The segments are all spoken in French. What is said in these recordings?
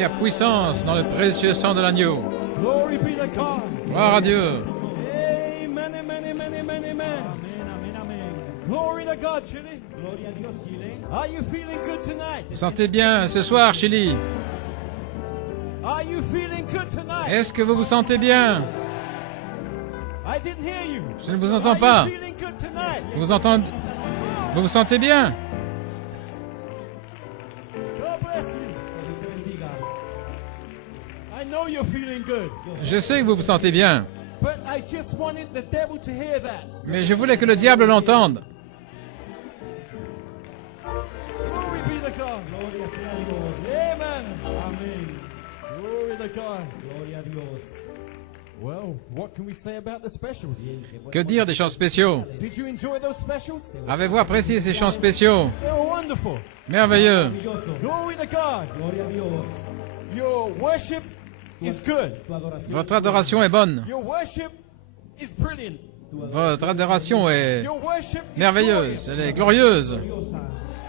Il y a puissance dans le précieux sang de l'agneau. Glory be to God. Gloire à Dieu. Amen, amen, amen, amen, amen. Glory to God, Chile. Gloria a Dios, Chile. Are you feeling good tonight? Vous sentez bien ce soir, Chili? Are you feeling good tonight? Est-ce que vous vous sentez bien? I didn't hear you. Je ne vous entends Are pas. you feeling good tonight? Vous vous sentez bien? God bless you. Que Dios te bendiga. I know you're feeling good, Je sais que vous vous sentez bien, but I just wanted the devil to hear that. mais je voulais que le diable l'entende. Glory be to God. Gloria sea a Dios. Amen. Amén. Glory to God. Gloria a Dios. Well, what can we say about the specials? Que dire des chants spéciaux? Did you enjoy those specials? Avez-vous apprécié ces chants spéciaux? They were wonderful. Merveilleux. Maravilloso. Glory to God. Gloria a Dios. Your worship is good. Tu adoración. Votre adoration est bonne. Your worship is brilliant. Votre adoration est Your worship is merveilleuse. glorious. Elle est glorieuse.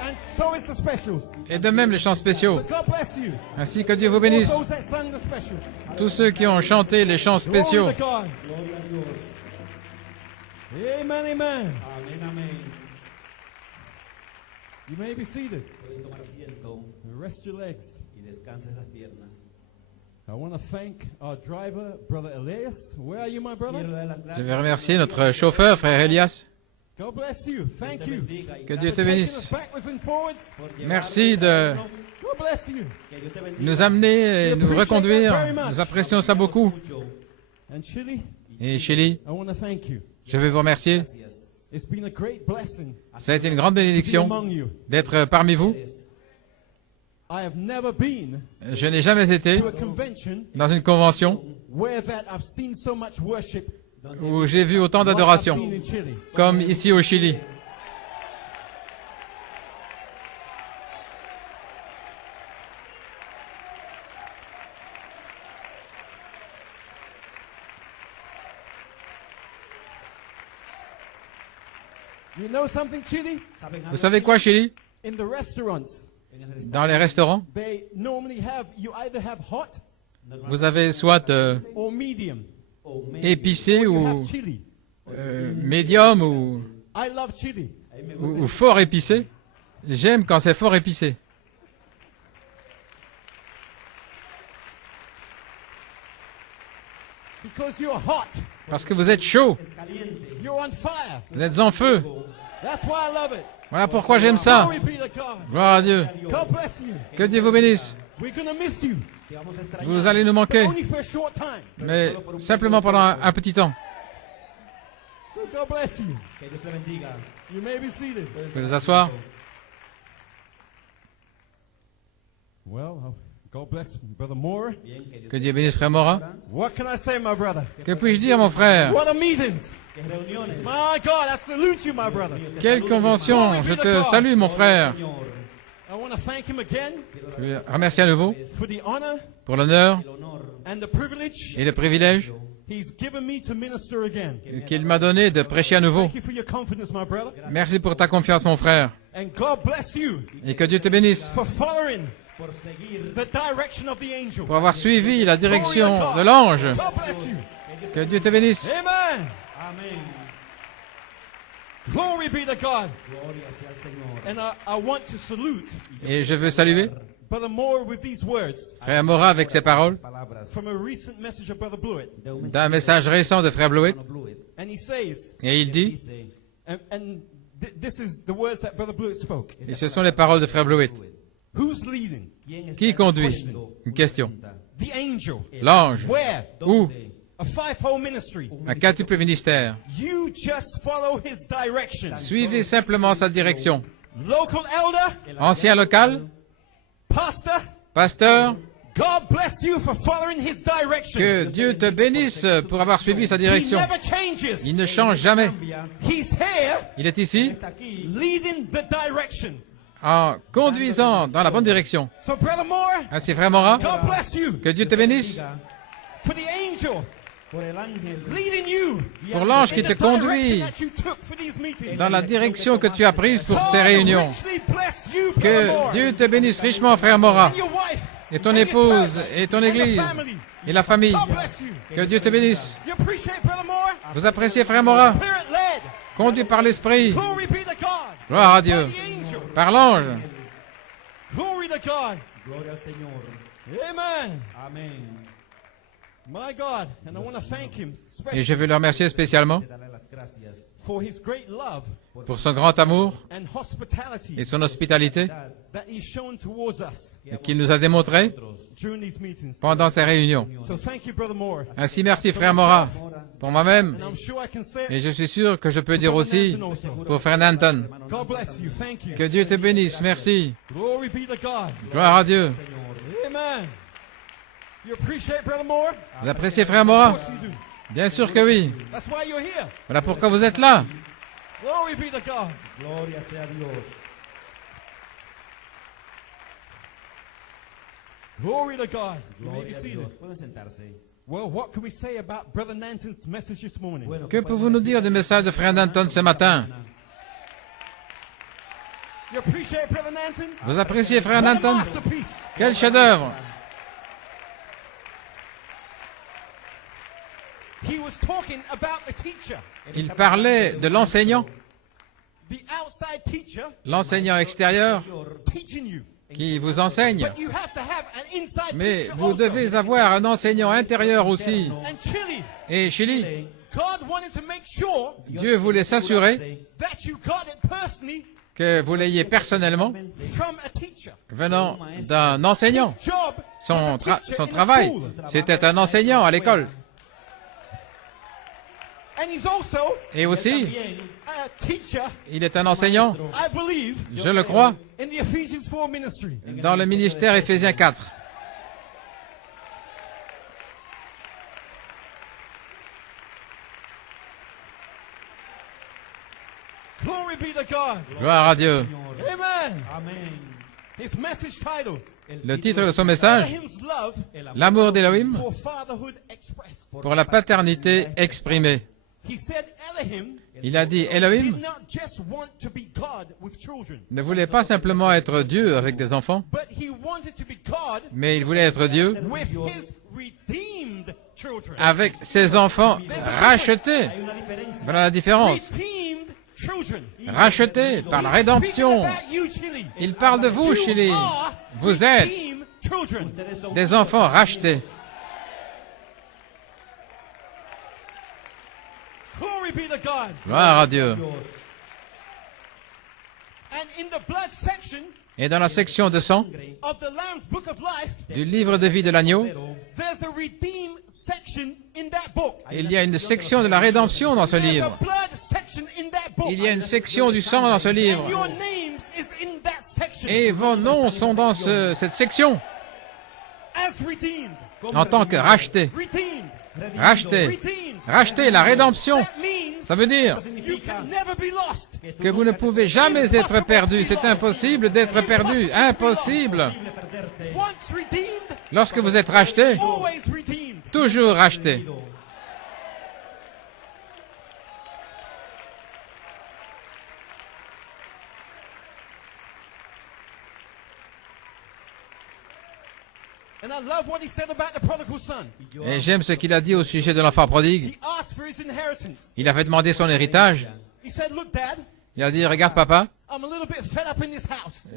And so is the specials. Et de même les chants spéciaux. So God bless you. Ainsi que Dieu vous All bénisse. those that sang the specials. Tous ceux qui ont chanté les chants spéciaux. Glory to God. Gloria a Dios. Amen, amen. Amén, amén. You may be seated. Pueden tomar asiento Rest your legs. y descansa esas piernas. I want to thank our driver, Brother Elias. Where are you, my brother? Quiero dar las Je gracias. vais remercier notre chauffeur, frère Elias. God bless you. Thank you. Bendiga y Que Dieu For te taking us bénisse. backwards and forwards. por llevarnos Merci y de traernos. God bless you. Que Dios te bendiga nous amener et nous reconduire. Nous apprécions cela beaucoup. mucho. And Chili, Et Chili, I want to thank you. je vais vous remercier. Gracias. It's been a great blessing Ça a été une grande to be bénédiction among you. d'être parmi vous. I have never been Je n'ai jamais été to a convention dans une convention where that I've seen so much worship où j'ai vu autant like I've d'adoration seen in Chile. comme ici au Chili. You know something, Chile? ¿Saben Vous algo? savez quoi, Chili? In the restaurants, En el restaurante Dans les restaurants, they normally have, you either have hot vous avez soit or medium. o medio. épicé You ou have chili. médium ou, I love chili. A mí me gusta ou fort épicé. J'aime quand c'est fort épicé. Because you're hot. Parce que vous êtes chaud, caliente. You're on fire. vous êtes en feu. That's why I love it. Voilà pourquoi j'aime ça. Glory be to God. Gloire à Dieu. God bless you. Que Dieu vous bénisse. We're going to miss you. Te vamos a extrañar. Vous allez nous manquer, Only for a short time. mais simplement pendant un petit temps. So God bless you. Que Dios te bendiga. You may be seated. Vous pouvez vous asseoir. Well, God bless Brother Moore. Bien, que Dios Que Dieu bénisse frère Mora. What can I say, my brother? Que puis-je dire, mon frère? What a meetings. que reuniones. My God, I salute you, my brother. Quelle convention! Je te salue, mon frère. Señor, I want to thank him again Je vais remercier à nouveau for the honor pour l'honneur el honor and the privilege et le privilège he's given me to minister again. qu'il m'a donné de prêcher à nouveau. Thank you for your confidence, my brother. Merci pour ta confiance, mon frère. And God bless you Et que Dieu te bénisse for following por seguir. the direction of the angel. pour avoir suivi la direction de l'ange. God bless you. Que Dieu te bénisse. Amen. Amén. Glory be to God. Gloria sea al Señor. And I want to salute Et je veux saluer Brother Moore with these words frère Mora avec ses paroles Palabras from a recent message of Brother Blewett. de un d'un message récent de frère Blewett. Blewett. And he says, Et il dit, Dice, and this is the words that Brother Blewett spoke. et ce sont les paroles de frère Blewett. Who's leading? ¿quién está Qui conduit? conduciendo? Une question. The angel. L'ange. Where? Où? A fivefold ministry. Un quintuple ministère. You just follow his direction. Suivez simplement sa direction. Local elder, Ancien local, pastor, pasteur, God bless you for following his direction. que Dieu te bénisse pour avoir suivi sa He direction. never changes. Il ne change jamais. He's here Il est ici Está aquí. leading the direction. en conduisant dans la bonne direction. So, Brother Moore, Ainsi, frère Mora, God bless you que Dieu te bénisse for the angel Por el ángel. leading you pour l'ange qui in te the direction conduit that you took for these meetings. dans la direction que tu as prise pour ces God réunions. richly bless you, Brother Que Moore, Dieu te bénisse richement, frère Mora, and your wife. et ton and your épouse, church, et ton and the église, family. et la famille. God bless you. Que Dieu te bénisse. You appreciate Brother Moore? Vous appréciez Frère Mora, Spirit-led. conduit par l'Esprit. Glory be to God. Gloire à By Dieu. the angel. Par l'ange. Glory to God. Gloria al Señor. Amen. Amén. My God. And I want to thank him Et especially je veux le remercier spécialement Darle las gracias for his great love pour son grand amour and hospitality et son hospitalité that he's shown towards us qu'il nous a démontré during these meetings. pendant ces réunions. So thank you, Brother Moore. Ainsi, merci Frère Mora pour moi-même. And I'm sure I can say Et it. je suis sûr que je peux dire aussi pour Frère Nanton. God bless you. Thank you. Que Dieu te bénisse. Merci. Glory be to God. Gloire à Dieu. Amen. You appreciate Brother Moore? Vous appréciez Frère Of Mora? course you do. Bien sûr que oui. That's why you're here. Voilà pourquoi vous êtes là. Glory be to God. Gloria sea Dios. Glory to God. You may be Gloria a seated. Dios. Pueden sentarse. Well, what can we say about Brother Nanton's message this morning? Bueno, Que ¿qué pouvez-vous podemos nous decir dire du message de Frère Nanton ce matin? You appreciate Brother Nanton? Vous appréciez Frère What a Nanton? masterpiece. Quel chef-d'œuvre! He was talking about the teacher, Il parlait de l'enseignant, the outside teacher l'enseignant extérieur teaching you. qui vous enseigne. But you have to have an inside Mais teacher vous also. devez avoir un enseignant intérieur aussi. And Chile, Et Chili, God wanted to make sure Dieu voulait s'assurer that you got it personally que vous l'ayez personnellement from a teacher. venant d'un enseignant. His job Son, was a teacher son in a travail, school. c'était un enseignant à l'école. And he's also Et aussi, a teacher, il est un enseignant, I believe, je le crois, in the Ephesians 4 ministry. dans le ministère Éphésiens 4. Glory be to God. Gloire à Dieu. Amen. Amén. His message title, Le titre de son message, Elohim's love L'amour d'Élohim for fatherhood expressed. pour la paternité exprimée. He said Elohim Il a dit, did Elohim not just want to be God with children, ne voulait pas simplement être Dieu avec des enfants, but he wanted to be God mais il voulait être Dieu with his redeemed children. avec ses enfants rachetés. Hay una diferencia. Voilà la différence. Redeemed children. Rachetés par la He's speaking rédemption. about you, Chile. Il parle de vous, You Chili. are Vous êtes redeemed children. Ustedes son des enfants rachetés. Glory be to God. Gloire à Dieu. Dios. And in the blood section Et dans la section de sang of the Lamb's Book of Life, du livre de vie de l'agneau, there's a redeemed section in that book. il y a une section de la rédemption dans ce There's a livre. blood section in that book. Il y a une section du sang dans ce livre. And your names is in that section. Et vos noms sont dans cette section As redeemed. en tant que rachetés. Redeemed. Rachetés. Redeemed. Rachetés, la rédemption. That means Ça veut dire you can never be lost. que vous ne pouvez jamais être perdu. C'est impossible d'être perdu. Impossible. Once redeemed, Lorsque vous êtes racheté, always redeemed. toujours racheté. And I love what he said about the prodigal son. Et j'aime ce qu'il a dit au sujet de l'enfant prodigue. He asked for his inheritance. Il avait demandé son héritage. He said, look, Dad, Il a dit, regarde papa, I'm a little bit fed up in this house.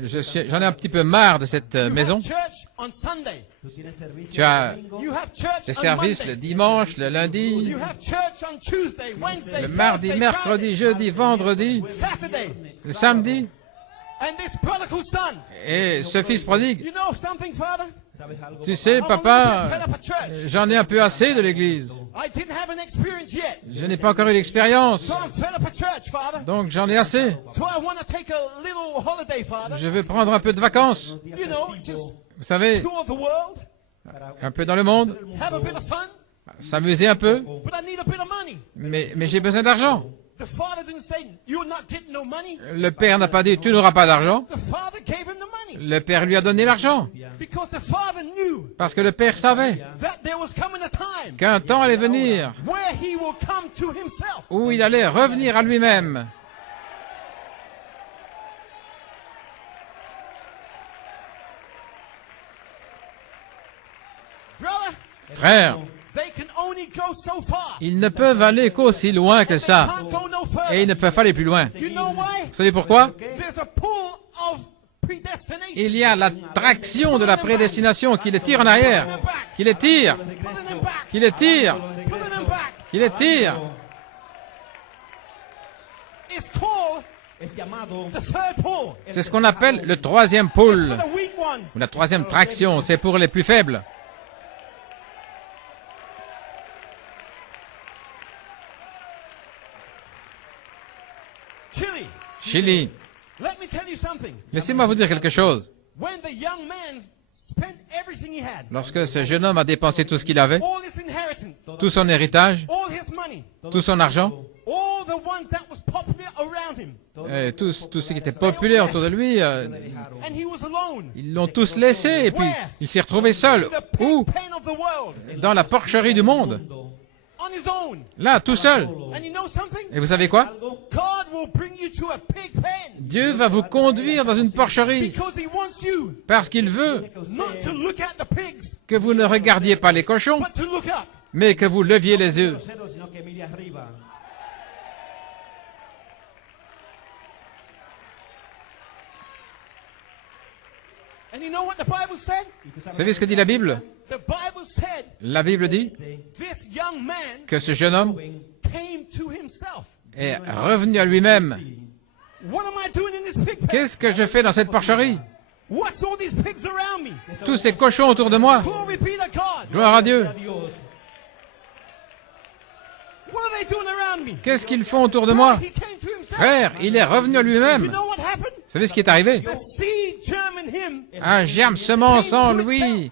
j'en ai un petit peu marre de cette You maison. have church on Sunday. Tú tienes servicio Tu as el domingo, You have church des on services le Monday. dimanche, le lundi, You have church on Tuesday, Wednesday, le mardi, Thursday, mercredi, jeudi, vendredi, Friday, Saturday. le samedi. And this prodigal son, Et ce fils prodigue, you know something, Father? ¿sabes algo? tu sais, I'm a little bit papa, fed up at church. j'en ai un peu assez de l'église. I didn't have an experience yet. Je n'ai pas encore eu l'expérience, So I'm fed up at church, Father. donc j'en ai assez. So I want to take a little holiday, Father. Je vais prendre un peu de vacances. You know, just Vous savez, tour the world, un peu dans le monde, have a bit of fun, s'amuser un peu, but I need a bit of money. mais j'ai besoin d'argent. The father didn't say, you're not getting no money. Le père n'a pas dit, tu n'auras pas d'argent. The father gave him the money Le père lui a donné l'argent, because the father knew parce que le père savait that there was coming a time qu'un temps allait venir where he will come to himself. où il allait revenir à lui-même. Frères, They can only go so far. ils ne peuvent aller qu'aussi loin que They ça. can't go no Et ils further. ne peuvent pas aller plus loin. You know why? Vous savez pourquoi? There's a pull of predestination. Il y a l'attraction de la prédestination qui les tire en arrière, qui les tire, Pulling them back. qui les tire, Pulling them back. qui les tire. It's called Es llamado the third pull. C'est ce qu'on appelle le troisième pull, For the weak ones. ou la troisième traction. C'est pour les plus faibles. Chile. Chili, Let me tell you something. laissez-moi vous dire quelque chose. When the young man spent everything he had, Lorsque ce jeune homme a dépensé tout ce qu'il avait, all his inheritance, tout son héritage, all his money, tout son argent, all the ones that was popular around him, et tout ce qui était populaire autour de lui, and he was alone ils l'ont tous laissé et puis il s'est retrouvé seul. in the Où? pig pen of the world, Dans la porcherie du monde. on his own. Là, tout seul. And you know something? Et vous savez quoi? God will bring you to a pig pen Dieu va vous conduire dans une porcherie because he wants you parce qu'il veut not to look at the pigs, que vous ne regardiez pas les cochons, but to look up. mais que vous leviez les yeux. cerdo, sino que mire arriba. And you know what the Bible said? Vous savez ce que dit la Bible? The Bible said La Bible dit this young man que ce jeune homme came to himself. est revenu à lui-même. What am I doing in this pig pen? Qu'est-ce que je fais dans cette porcherie? What's all these pigs around me? Tous ces cochons autour de moi. Glory be to God. Gloire à Dieu. Dios. What are they doing around me? Qu'est-ce qu'ils font autour de moi? He came to himself. Frère, il est revenu à You lui-même. know what happened? Vous savez ce qui est arrivé? The seed germ in him Un germe semence en lui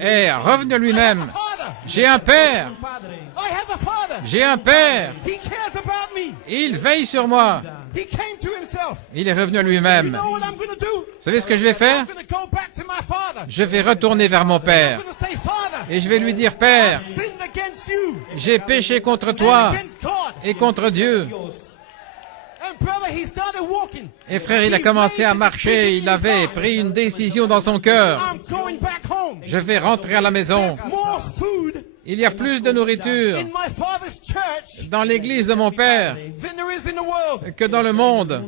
est revenu à lui-même. Father. J'ai un père. Padre, I have a father. J'ai un père. He cares about me. Il veille sur moi. He came to himself. Il est revenu à You lui-même. know what I'm going to do? Vous savez ce que je vais faire? I'm going to go back to my father. Je vais retourner vers mon I'm père. going to say, Father, Et je vais lui dire, Père, I sinned against you j'ai péché contre and toi against God. et contre Dieu. And brother, he started walking. Et frère, il a commencé à marcher. Il avait pris une décision dans son cœur. I'm going back home. Je vais rentrer à la maison. More food Il y a plus de nourriture in my father's church dans l'église de mon père than there is in the world. que dans le monde.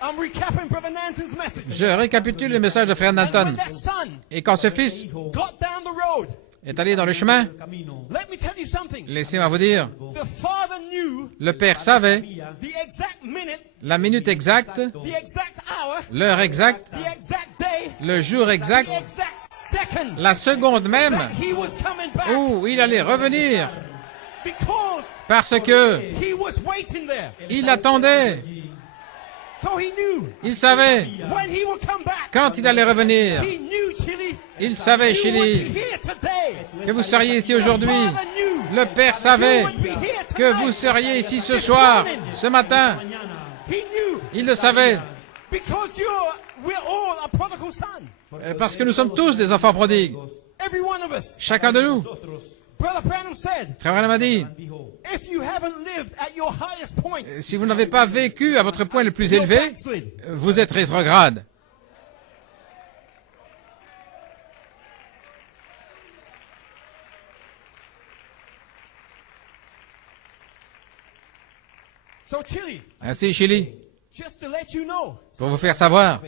I'm recapping Brother Nanton's message. Je récapitule le message de frère And Nanton. when that son Et quand ce fils got down the road, est allé dans le chemin, camino. let me tell you something. laissez-moi vous dire, The father knew le père savait the exact minute, la minute exacte, the exact hour, l'heure exacte, the exact day, le jour exact, the exact second la seconde même that he was coming back où il allait revenir because parce que he was waiting there. il attendait, So he knew il savait when he would come back. quand il allait revenir, He knew, Chile, il savait, you would be Chili, here today. que vous seriez ici aujourd'hui. Father knew Le père savait you would be here que tonight. vous seriez ici ce This soir, morning. ce matin. He knew Il le savait because we're all a prodigal son. parce que nous sommes tous des enfants prodigues. Every one of us. Chacun de nous. Brother Branham said, Frère Branham a dit, if you haven't lived at your highest point, si vous n'avez pas vécu à votre point le plus you're élevé, backslid. vous êtes rétrograde. So Chile, Ainsi, Chili, just to let you know, pour vous faire savoir,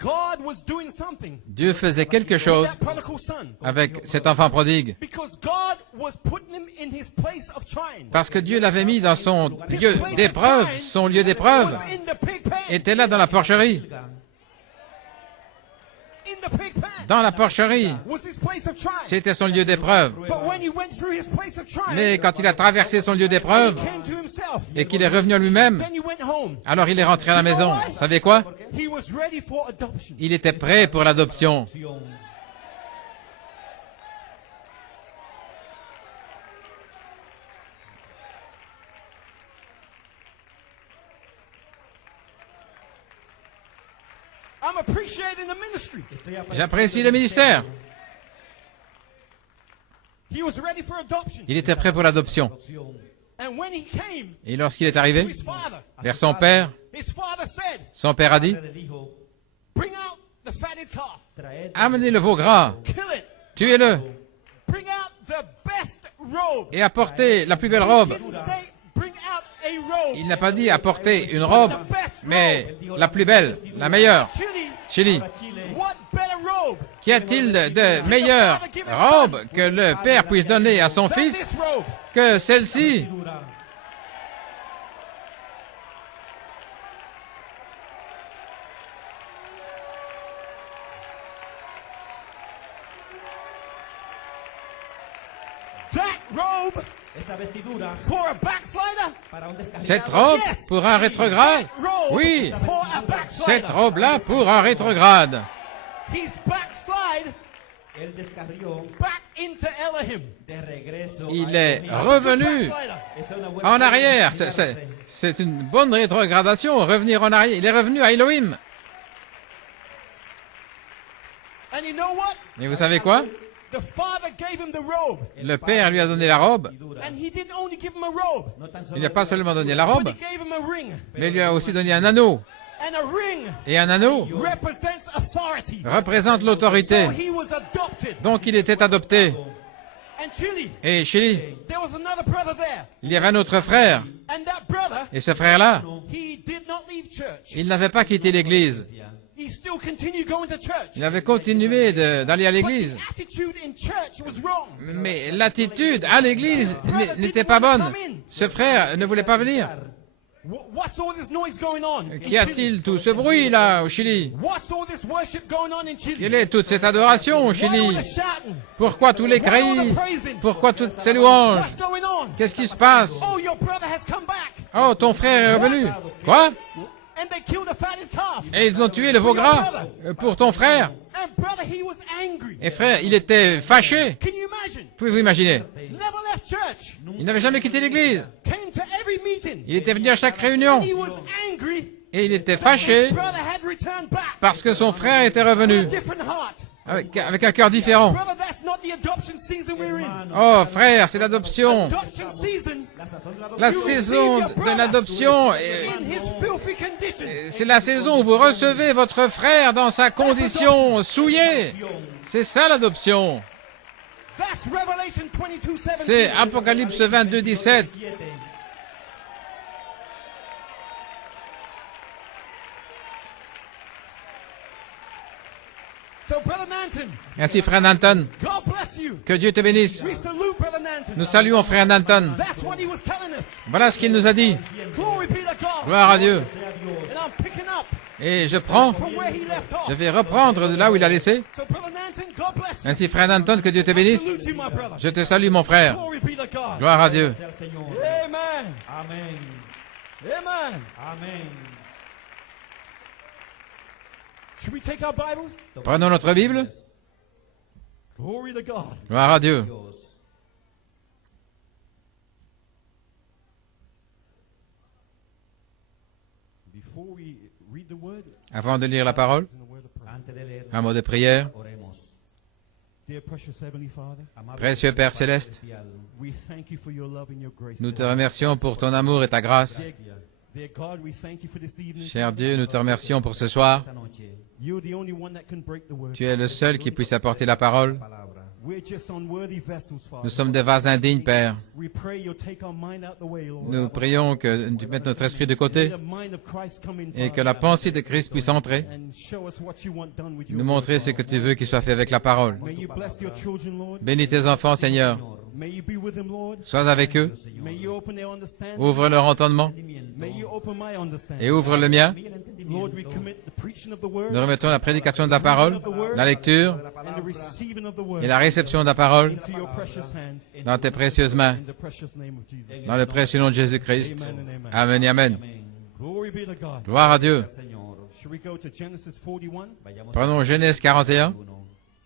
God was doing something Dieu faisait quelque with chose that prodigal son avec cet enfant prodigue. because God was putting him in his place of trying. Parce que Dieu l'avait mis dans son His lieu place of d'épreuve. trying Son lieu d'épreuve was in the pig pen. était là dans la porcherie. In the pig pen Dans la porcherie, was his place of trying. c'était son lieu d'épreuve. But when he went through his place of trying, Mais quand il a traversé son lieu he d'épreuve came to himself. et qu'il est revenu à lui-même, Then he went home. alors il est rentré à la maison. Vous savez quoi? He was ready for adoption. Il était prêt pour l'adoption. I'm appreciating the ministry. J'apprécie le ministère. He was ready for adoption. Il était prêt pour l'adoption. And when he came Et lorsqu'il est to arrivé his father, vers son père, his father said, son père a dit, Le dijo, bring out the fatted calf, traed amenez le veau gras, kill it, tuez-le, bring out the best robe. et apportez la plus belle He robe. didn't say, bring out a robe. Il n'a pas dit apporter une robe, The best mais robe. la plus belle, la meilleure. Chili, Chili, Chile, what better robe qu'y a-t-il de meilleure robe que le père puisse donner à son than fils this robe? que celle-ci? dura. That robe Esa vestidura for a backslider? para un descarriado. Cette robe Yes. pour un rétrograde? That robe Oui, for a cette backslider. robe-là pour un rétrograde. He's backslide Él descarrió back into Elohim. de regreso Il a est Elohim. revenu Backslider. Esa es una buena en forma de arrière. descarriarse. C'est une bonne rétrogradation, revenir en arrière. Il est revenu à Elohim. And you know what? Et vous savez quoi? The father gave him the robe. Le père lui a donné la robe. And he didn't only give him a robe, No tan Il solo lui a pas seulement donné la but robe, he gave him a ring. mais il lui a aussi donné un anneau. And a ring Et un anneau represents authority. représente l'autorité. So he was adopted. Donc il était adopté. And Chili, Et Chili, there was another brother there. il y avait un autre frère. And that brother, Et ce frère-là, he did not leave church. il n'avait pas quitté l'église. He still continued going to church. Il avait continué d'aller à But l'église. the attitude in church was wrong. Mais l'attitude à l'église n'était pas bonne. Ce frère ne voulait pas venir. What's all this noise going on in Qu'y a-t-il tout ce bruit là au Chili? What's all this worship going on in Chile? Quelle est toute cette adoration au Why all Chili? the shouting? Pourquoi tous les Why all cris? the praising? Pourquoi toutes ces louanges? What's going on? Qu'est-ce qui se passe? Oh, your brother has come back. Oh, ton frère est revenu. Quoi? And they killed a fatted calf. Et ils ont tué le veau gras pour ton frère. And brother, he was angry. Et frère, il était fâché. Can you imagine? Pouvez-vous imaginer? Never left church. Il n'avait jamais quitté l'église. Came to every meeting. Il était venu à chaque réunion. And he was angry Et il était that fâché his brother had returned back. parce que son frère était With a revenu different heart. avec un cœur différent. Brother, that's not the adoption season we're in. Oh frère, c'est l'adoption. Adoption season, La saison de l'adoption, in his filthy condition. c'est la saison où vous recevez votre frère dans sa condition souillée. C'est ça l'adoption. That's Revelation 22:17. C'est Apocalypse 22, 17. So, Brother Nanton, Ainsi, frère Nanton, God bless you. que Dieu te bénisse. We salute Brother Nanton. Nous saluons frère Nanton. That's what he was telling us. Voilà ce qu'il nous a dit. Glory be to God. Gloire à Dieu. And I'm picking up Et je prends, from where he left off. je vais reprendre de là où il a laissé. So, Brother Nanton, God bless you. Ainsi, frère Nanton, que Dieu te bénisse. Salute you, my brother. Je te salue, mon frère. Glory be to God. Gloire à Dieu. Sea el Señor. Amen. Amén. Amen. Amén. Should we take our Bibles? Prenons notre Bible. Glory to God. Gloire à Dieu. Dios. Before we read the word, Avant de lire la parole, in the word of prayer. Antes de leer, un mot de prière. oremos. Dear precious Heavenly Father, Amado Précieux Père céleste, celestial, we thank you for your love and your grace. nous te remercions pour ton amour et ta grâce. Dear God, we thank you for this evening. Cher Dieu, nous te remercions pour ce soir. esta noche, You're the only one that can break the word. Tu es le seul qui puisse apporter la parole. palabra. We're just unworthy vessels, Father. Nous sommes des vases indignes, Père. We pray you'll take our mind out the way, Lord. Nous prions que tu mettes notre esprit de côté May the mind of Christ come in, et que Father, la pensée de Christ puisse entrer, and show us what you want done with your nous word, montrer ce que Father. tu veux qu'il soit fait avec la parole. May you bless your children, Lord. Bénis tes enfants, Seigneur. May you be with them, Lord. Sois avec eux. May you open their understanding. Ouvre leur entendement May you open my understanding. et ouvre le mien. Lord, we commit the preaching of the word Nous remettons la prédication de la parole, la lecture and the receiving of the word et la réception de la parole into your precious hands. dans tes précieuses mains, In the precious name of Jesus. dans le précieux nom de Jésus-Christ. Amen et Amen. Glory be to God. Gloire à Dieu. Señor, Should we go to Genesis 41, vayamos Prenons Genèse 41,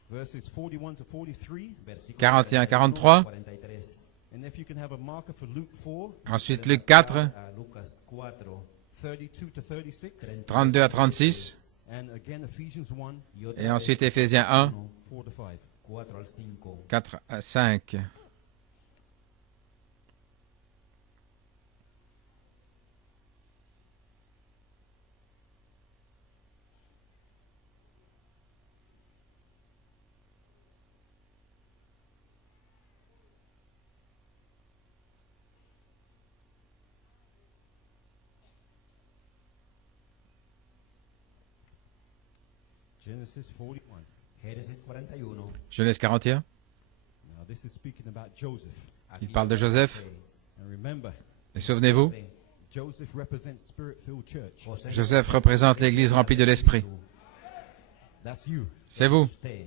verses 41 to 43? versículo 41, 43. 43. And if you can have a marker for Luke 4, Ensuite Luc 4, A Lucas 4, 32 to 36. 32 à 36. And again, Ephesians 1, y otra Et vez ensuite Éphésiens 1, 4 to 5. 4 al 5. 4 à 5. Genesis 41. Génesis 41. Genèse 41. Now this is speaking about Joseph. Il parle de Joseph. And remember, Et souvenez-vous, Joseph represents Spirit-filled church. Joseph représente l'Église remplie de l'Esprit. That's you. C'est vous. Usted.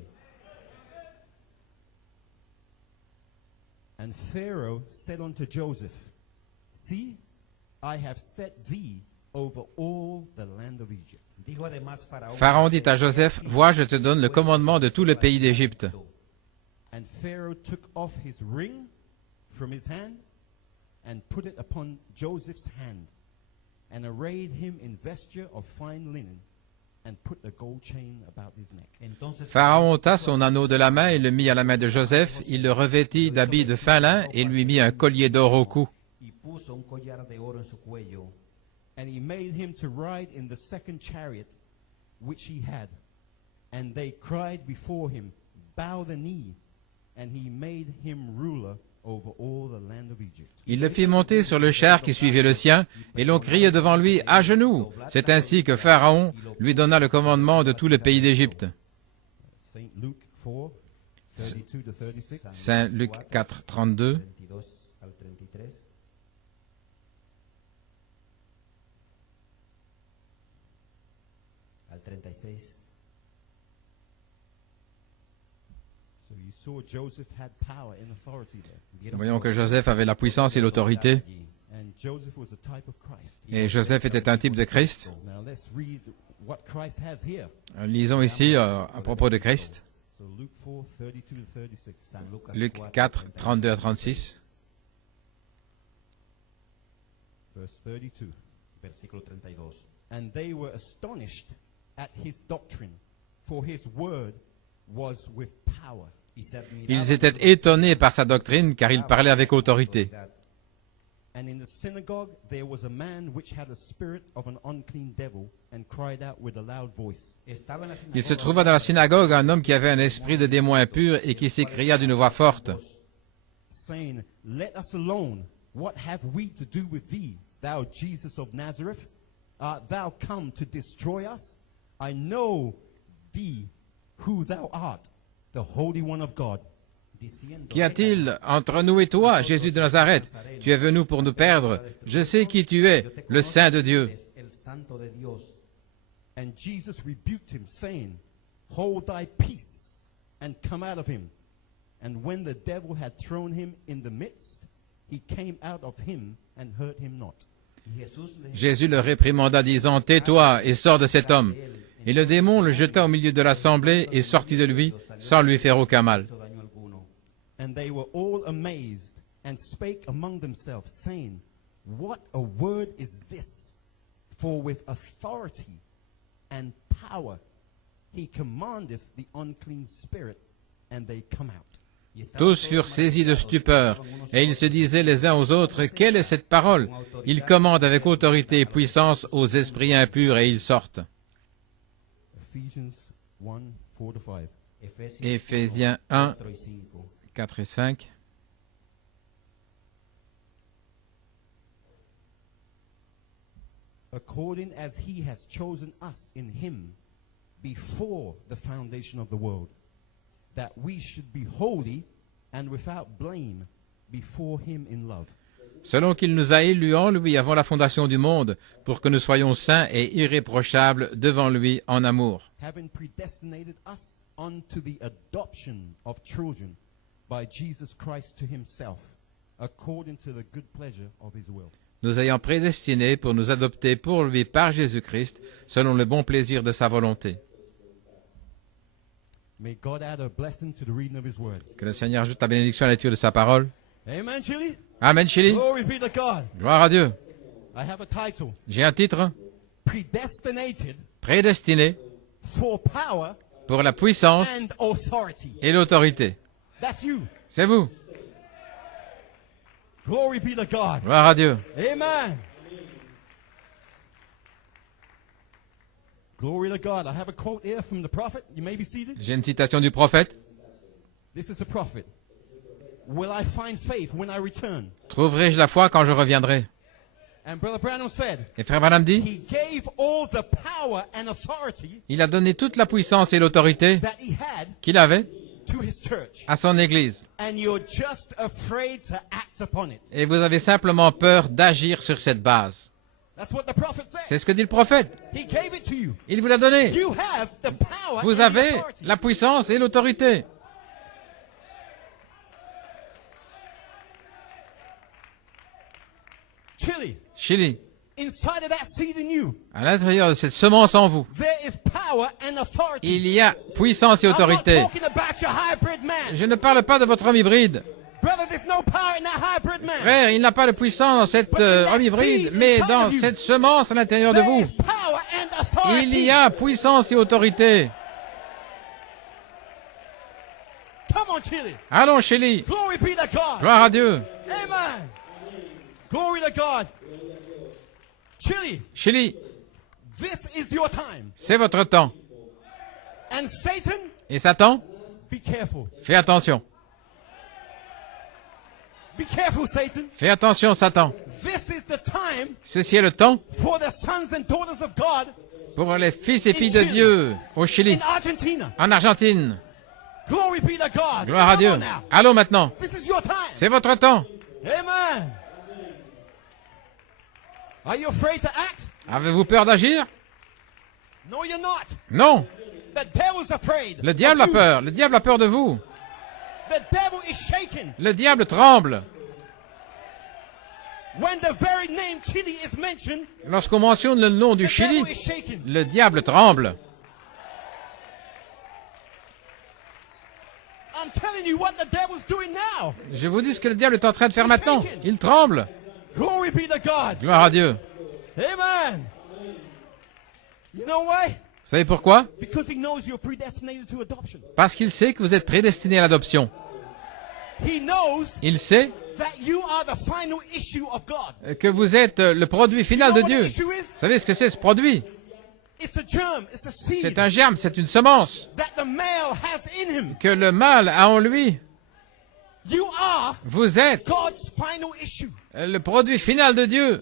And Pharaoh said unto Joseph, See, I have set thee over all the land of Egypt. Dijo además Faraón. Pharaon dit à Joseph, vois, je te donne le commandement de tout le pays d'Égypte. And Pharaoh took off his ring from his hand and put it upon Joseph's hand and arrayed him in vesture of fine linen and put a gold chain about his neck. Entonces Pharaon ôta son anneau de la main et le mit à la main de Joseph. Il le revêtit d'habits de fin lin et lui mit un collier d'or au cou. y puso un collar de oro en su cuello. And he made him to ride in the second chariot which he had. And they cried before him, Bow the knee. And he made him ruler over all the land of Egypt. Il le fit monter sur le char qui suivait le sien, et l'on criait devant lui, à genoux. C'est ainsi que Pharaon lui donna le commandement de tout le pays d'Égypte. Saint Luke 4, 32 to 36. Saint Luc 4, 32. 32 al 33. Al 36. So you saw Joseph had power and authority there. Vieron Voyons que Joseph avait la puissance et l'autorité, And Joseph was a type of Christ. et Joseph était un type de Christ. Now let's read what Christ has here. Lisons ici à propos de Christ, So Luke 4, 32 to 36. San Lucas Luc 4, 4, 32 à 36. Verse 32. versículo 32. And they were astonished at his doctrine, for his word was with power. Y se admiraban Ils de étaient su étonnés par sa doctrine, car il parlait avec autorité. autoridad. And in the synagogue there was a man which had a spirit of an unclean devil, and cried out with a loud voice. Estaba en la Il se sinagoga trouva dans la synagogue un homme qui avait un esprit de démon impur et qui s'écria d'une voix forte, Saying, Let us alone. What have we to do with thee, thou Jesus of Nazareth? Art thou come to destroy us? I know thee who thou art, the Holy One of God. diciendo, Qu'y a-t-il entre nous et toi, Jésus de Nazareth? Tu es venu pour nous perdre. Je sais qui tu es, le Saint de Dieu. "Eres el santo de Dios." And Jesus rebuked him, saying, Hold thy peace, and come out of him. And when the devil had thrown him in the midst, he came out of him and hurt him not. Y Jesús le Jésus le réprimanda, disant, tais-toi et sors de cet homme. Et le démon le jeta au milieu de l'assemblée et sortit de lui, sans lui faire aucun mal. hizo daño alguno. And they were all amazed, and spake among themselves, saying, What a word is this? For with authority and power he commandeth the unclean spirit, and they come out. Y estaban Tous furent saisis de stupeur, et ils se disaient les uns aux autres, quelle est cette parole? Il commande avec autorité et puissance aux esprits impurs et ils sortent. Ephesians 1, 4 to 5. Efesios Éphésiens 1, 4 y 5. 4 et 5. According as he has chosen us in him before the foundation of the world, that we should be holy and without blame before him in love. Selon qu'il nous a élus en lui avant la fondation du monde, pour que nous soyons saints et irréprochables devant lui en amour. Having predestinated us unto the adoption of children by Jesus Christ to himself, according to the good pleasure of his will. Nous ayant prédestinés pour nous adopter pour lui par Jésus-Christ, selon le bon plaisir de sa volonté. May God add a blessing to the reading of his word. Que le Seigneur ajoute la bénédiction à la lecture de sa parole. Amen, Chili? Amen, Chili. Glory be to God. Gloire à Dieu. I have a title. J'ai un titre, Predestinated prédestiné for power pour la puissance and authority. et l'autorité. That's you. C'est vous. Glory be to God. Gloire à Dieu. Amen. Glory to God. I have a quote here from the prophet. You may be seated. J'ai une citation du prophète. This is a prophet. Will I find faith when I return? Trouverai-je la foi quand je reviendrai? And Brother Branham said, Et Frère Branham dit, he gave all the power and authority il a donné toute la puissance et l'autorité that he had qu'il avait to his church. à son Église. And you're just afraid to act upon it. Et vous avez simplement peur d'agir sur cette base. That's what the prophet said. C'est ce que dit le prophète. He gave it to you. Il vous l'a donné. You have the power Vous and avez authority. la puissance et l'autorité. Chili, Chili, inside of that seed in you, à l'intérieur de cette semence en vous, there is power and authority. il y a puissance et I'm not autorité. talking about your hybrid man. Je ne parle pas de votre homme hybride. Brother, there's no power in that hybrid man. Frère, il n'a pas de puissance dans cet homme hybride, mais dans cette semence à l'intérieur de There vous, is power and authority. il y a puissance et autorité. Come on, Chili. Allons, Chili. Glory be to God. Gloire à Dieu. Amen. Glory to God. Chili, Chili, this is your time. c'est votre temps. And Satan, Et Satan, be careful. fais attention. Be careful, Satan. Fais attention, Satan. This is the time Ceci est le temps for the sons and daughters of God pour les fils et filles de Dieu au Chili, in Argentina. en Argentine. Glory be to God. Gloire à Come Dieu. on now. Allons maintenant. This is your time. C'est votre temps. Amen. Are you afraid to act? Avez-vous peur d'agir? No, you're not. Non. The devil's afraid. Le diable a of you. peur. Le diable a peur de vous. The devil is shaken Le diable tremble. when the very name Chile is mentioned. Lorsqu'on mentionne le nom du The Chili, devil is shaken. le diable tremble. I'm telling you what the devil's doing now. Je vous dis ce que le diable est en train de faire maintenant. Il tremble. Glory be to God. Gloire à Dieu. Amen. You know why? Vous savez pourquoi? Because he knows you're predestinated to adoption. Parce qu'il sait que vous êtes prédestiné à l'adoption. He knows Il sait that you are the final issue of God. que vous êtes le produit final You de know what Dieu. the issue is? Vous savez ce que c'est ce produit? It's a germ, it's a seed C'est un germe, c'est une semence that the male has in him. que le mâle a en lui. You are Vous êtes God's final issue. le produit final de Dieu.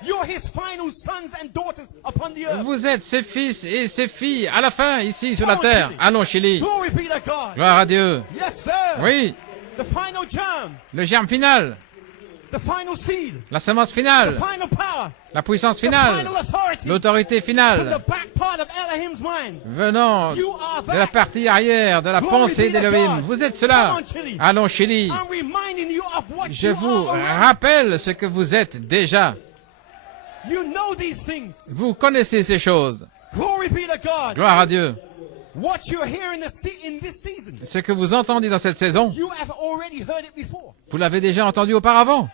You're his final sons and daughters upon the earth. Vous êtes ses fils et ses filles à la fin, ici sur la terre. Allons, Chili. Glory be to God. Gloire à Dieu. Yes, sir. Oui, The final germ, le germe final, the final seed, la semence the finale, final power, la puissance the finale, final authority l'autorité from the finale, back part of Elohim's mind. venant You are de la that. partie arrière de la pensée d'Elohim. Vous êtes cela. Allons, Chili. I'm reminding you of what Je you vous are already. rappelle ce que vous êtes déjà. You know these things. Vous connaissez ces choses. Glory be to God. Gloire à Dieu. What you're hearing in this season, Ce que vous entendez dans cette saison, you have already heard it before. vous l'avez déjà entendu auparavant.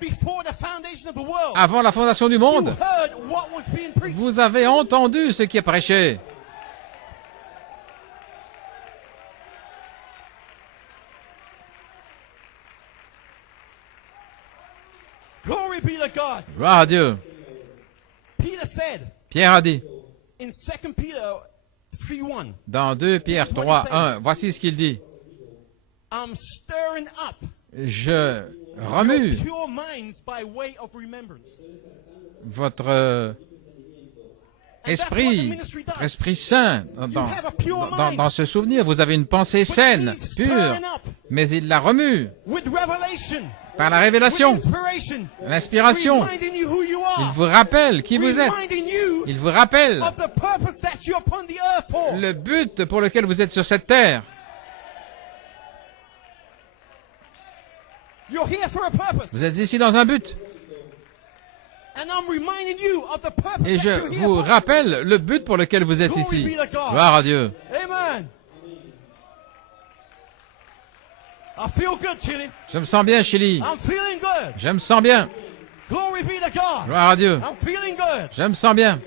Before the foundation of the world, Avant la fondation du you monde, heard what was being preached. vous avez entendu ce qui est prêché. Glory be to God. Gloire à Dieu. Peter said Pierre a dit, in 2 Peter 3:1, dans 2 Pierre 3, 1, voici ce qu'il dit. I'm stirring up Je remue pure minds by way of remembrance. votre And that's what the esprit, ministry does. esprit saint. You have a pure mind. Dans ce souvenir, vous avez une pensée But saine, he's pure, stirring up mais il la remue with revelation, par la with révélation, inspiration, l'inspiration. reminding you who you Il are, vous rappelle qui vous êtes. reminding you Il vous rappelle of the purpose that you're upon the earth for. le but pour lequel vous êtes sur cette terre. You're here for a purpose. Vous êtes ici dans un but. And I'm reminding you of the purpose Et je that you're here vous for. rappelle le but pour lequel vous êtes Glory ici. be to God. Gloire à Dieu. Amen. I feel good, Chili. Je me sens bien, Chili. I'm feeling good. Je me sens bien. Glory be to God. Gloire à Dieu. I'm feeling good. Je me sens bien.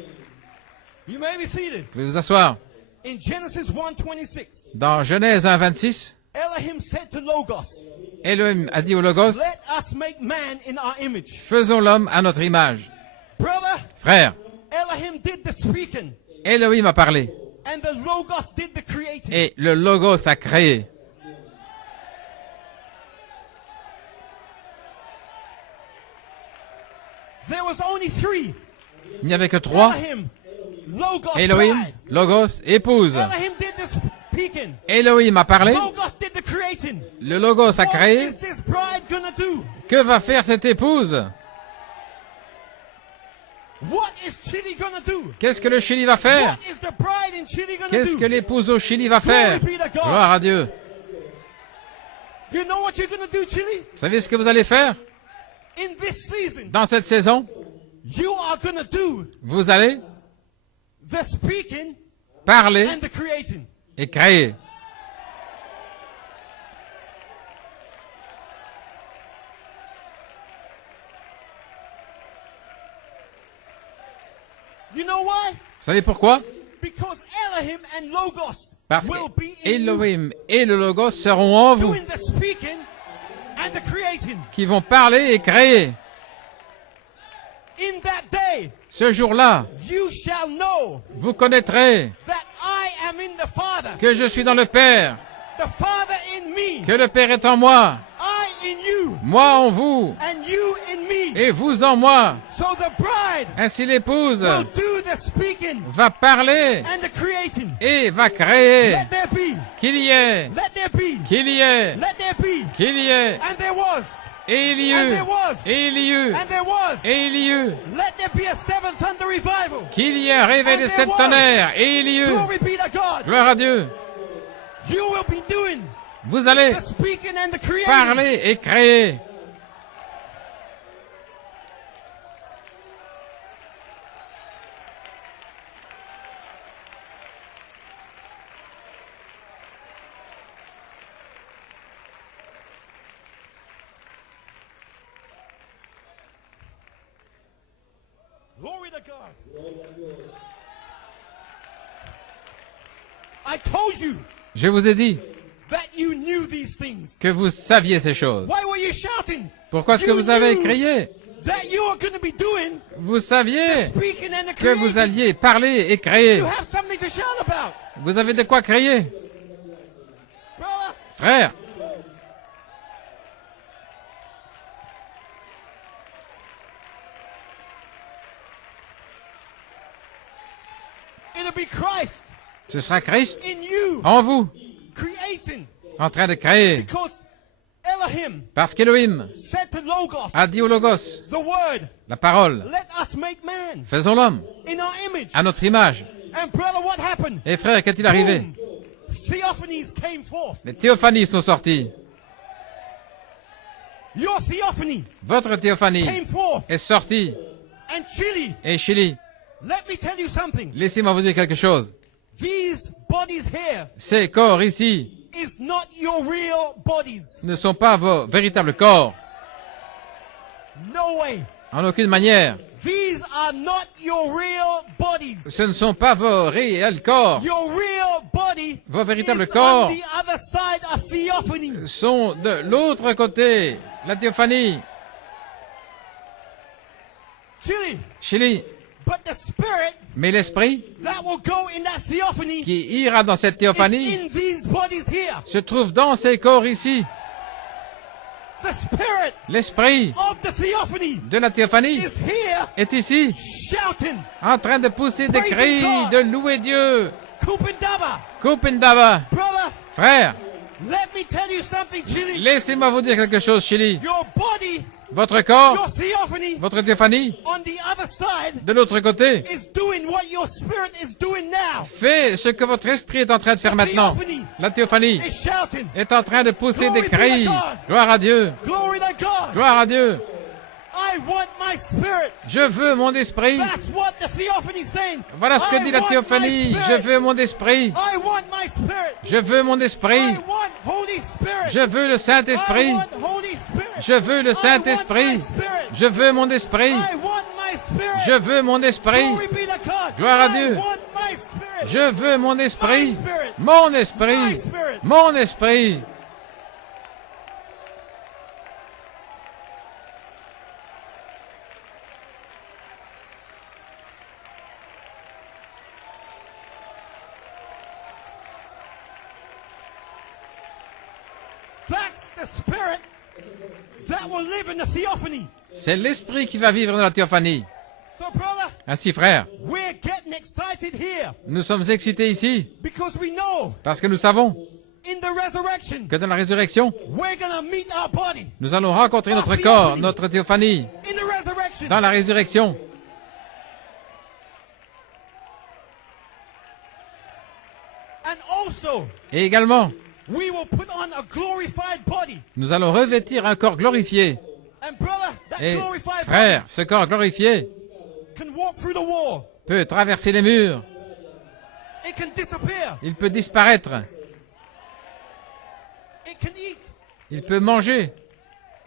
You may be seated. Vous pouvez vous asseoir. In Genesis 1:26, Dans Genèse 1, 26, Elohim said to Logos, Elohim a dit au Logos, let us make man in our image. faisons l'homme à notre image. Brother, Frère, Elohim did the speaking, Elohim a parlé. and the Logos did the creating. Et le Logos a créé. There was only three. Il n'y avait que trois. Elohim, Logos, Elohim, bride. Logos, épouse. Elohim did the speaking. Elohim a parlé. Logos did the creating. Le Logos a What créé. is this bride gonna do? Que va faire cette épouse? What is Chile gonna do? Qu'est-ce que le Chili va faire? What is the bride in Chile gonna Qu'est-ce do? que l'épouse au Chili va faire? Gloire à Dieu. You know what you're gonna do, Chile? Vous savez ce que vous allez faire? In this season, Dans cette saison, you are gonna do vous allez the speaking parler and the creating. et créer. You know why? Vous savez pourquoi? Because Elohim and Logos Parce will que be in you, Elohim et le Logos seront en vous, doing the speaking and the creating. qui vont parler et créer. In that day, Ce jour-là, you shall know vous connaîtrez that I am in the Father, que je suis dans le Père, the Father in me, que le Père est en moi, I in you, moi en vous, and you in me. et vous en moi. So the bride Ainsi l'épouse will do the speaking va parler and the creating. et va créer. Let there be, Qu'il y ait, let there be, qu'il y ait, let there be. qu'il y ait, And there was, et il y and eut, there was, et il y eut, and there was. et il y eut. Let there be a seventh thunder revival. Qu'il y ait un réveil de sept tonnerres, et il y eut. Glory be to God. Gloire à Dieu. You will be doing Vous allez the speaking and the creating. parler et créer. Glory to God. I told you Je vous ai dit that you knew these things. que vous saviez ces choses. Why were you shouting? Pourquoi est-ce que You vous avez knew crié? that you are going to be doing Vous saviez speaking and the que vous creating. alliez parler et créer. You have something to shout about, Vous avez de quoi crier, brother. frère. It'll be Christ Ce sera Christ in you en vous, creating, en train de créer. because Elohim Parce qu'Elohim said to Logos, a dit au Logos, the word, la parole, let us make man faisons l'homme in our image. à notre image. And brother, what happened? Et frère, qu'est-il arrivé? Boom. Theophanies came forth. Les théophanies sont sorties. Your theophany Votre théophanie came forth. est sortie. And Chile, Et Chili, let me tell you something. laissez-moi vous dire quelque chose. These bodies here Ces corps ici is not your real bodies. ne sont pas vos véritables corps. No way. En aucune manière. These are not your real bodies. Ce ne sont pas vos réels corps. Your real body Vos véritables is corps on the other side of theophany. Sont de l'autre côté. La théophanie. Chile, Chili. but the spirit Mais l'esprit that will go in that theophany qui ira dans cette is théophanie in these bodies here. se trouve dans ces corps ici. The spirit L'esprit of the theophany de la théophanie is here est ici, shouting, en train de pousser des cris, de louer Dieu. Kupindaba. Kupindaba. Brother, Frère, let me tell you something, Chile. laissez-moi vous dire quelque chose, Chili. Your body, Votre corps, your theophany votre théophanie, on the other side de l'autre côté, is doing what your spirit is doing now. fait ce que votre esprit est en train de faire maintenant. La théophanie Is shouting, est en train de pousser des cris. Gloire à Dieu. glory to God. Gloire à Dieu. I want my spirit. Je veux mon esprit. That's what the theophany is saying. Voilà ce que I dit la want théophanie. my Je spirit. veux mon esprit. I want my spirit. Je veux mon esprit. I want Holy Spirit. Je veux le Saint-Esprit. I want Holy Spirit. Je veux le I Saint-Esprit. want my spirit. Je veux mon esprit. I want my spirit. Je veux mon esprit. Glory be to God. Gloire à I Dieu. want my spirit. Je veux mon esprit. My spirit. Mon My esprit. spirit. Mon esprit. That's the spirit that that will live in the theophany. C'est l'Esprit qui va vivre dans la théophanie. So, brother, Ainsi, frères, we're getting excited here nous sommes excités ici because we know parce que nous savons in the resurrection, que dans la résurrection, we're going to meet our body. nous allons rencontrer notre corps, notre théophanie, In the resurrection. dans la résurrection. And also, Et également, we will put on a glorified body. nous allons revêtir un corps glorifié. And brother, that Et glorified frère, ce corps glorifié body can walk through the wall. peut traverser les murs, It can disappear. il peut disparaître, It can eat. il peut manger.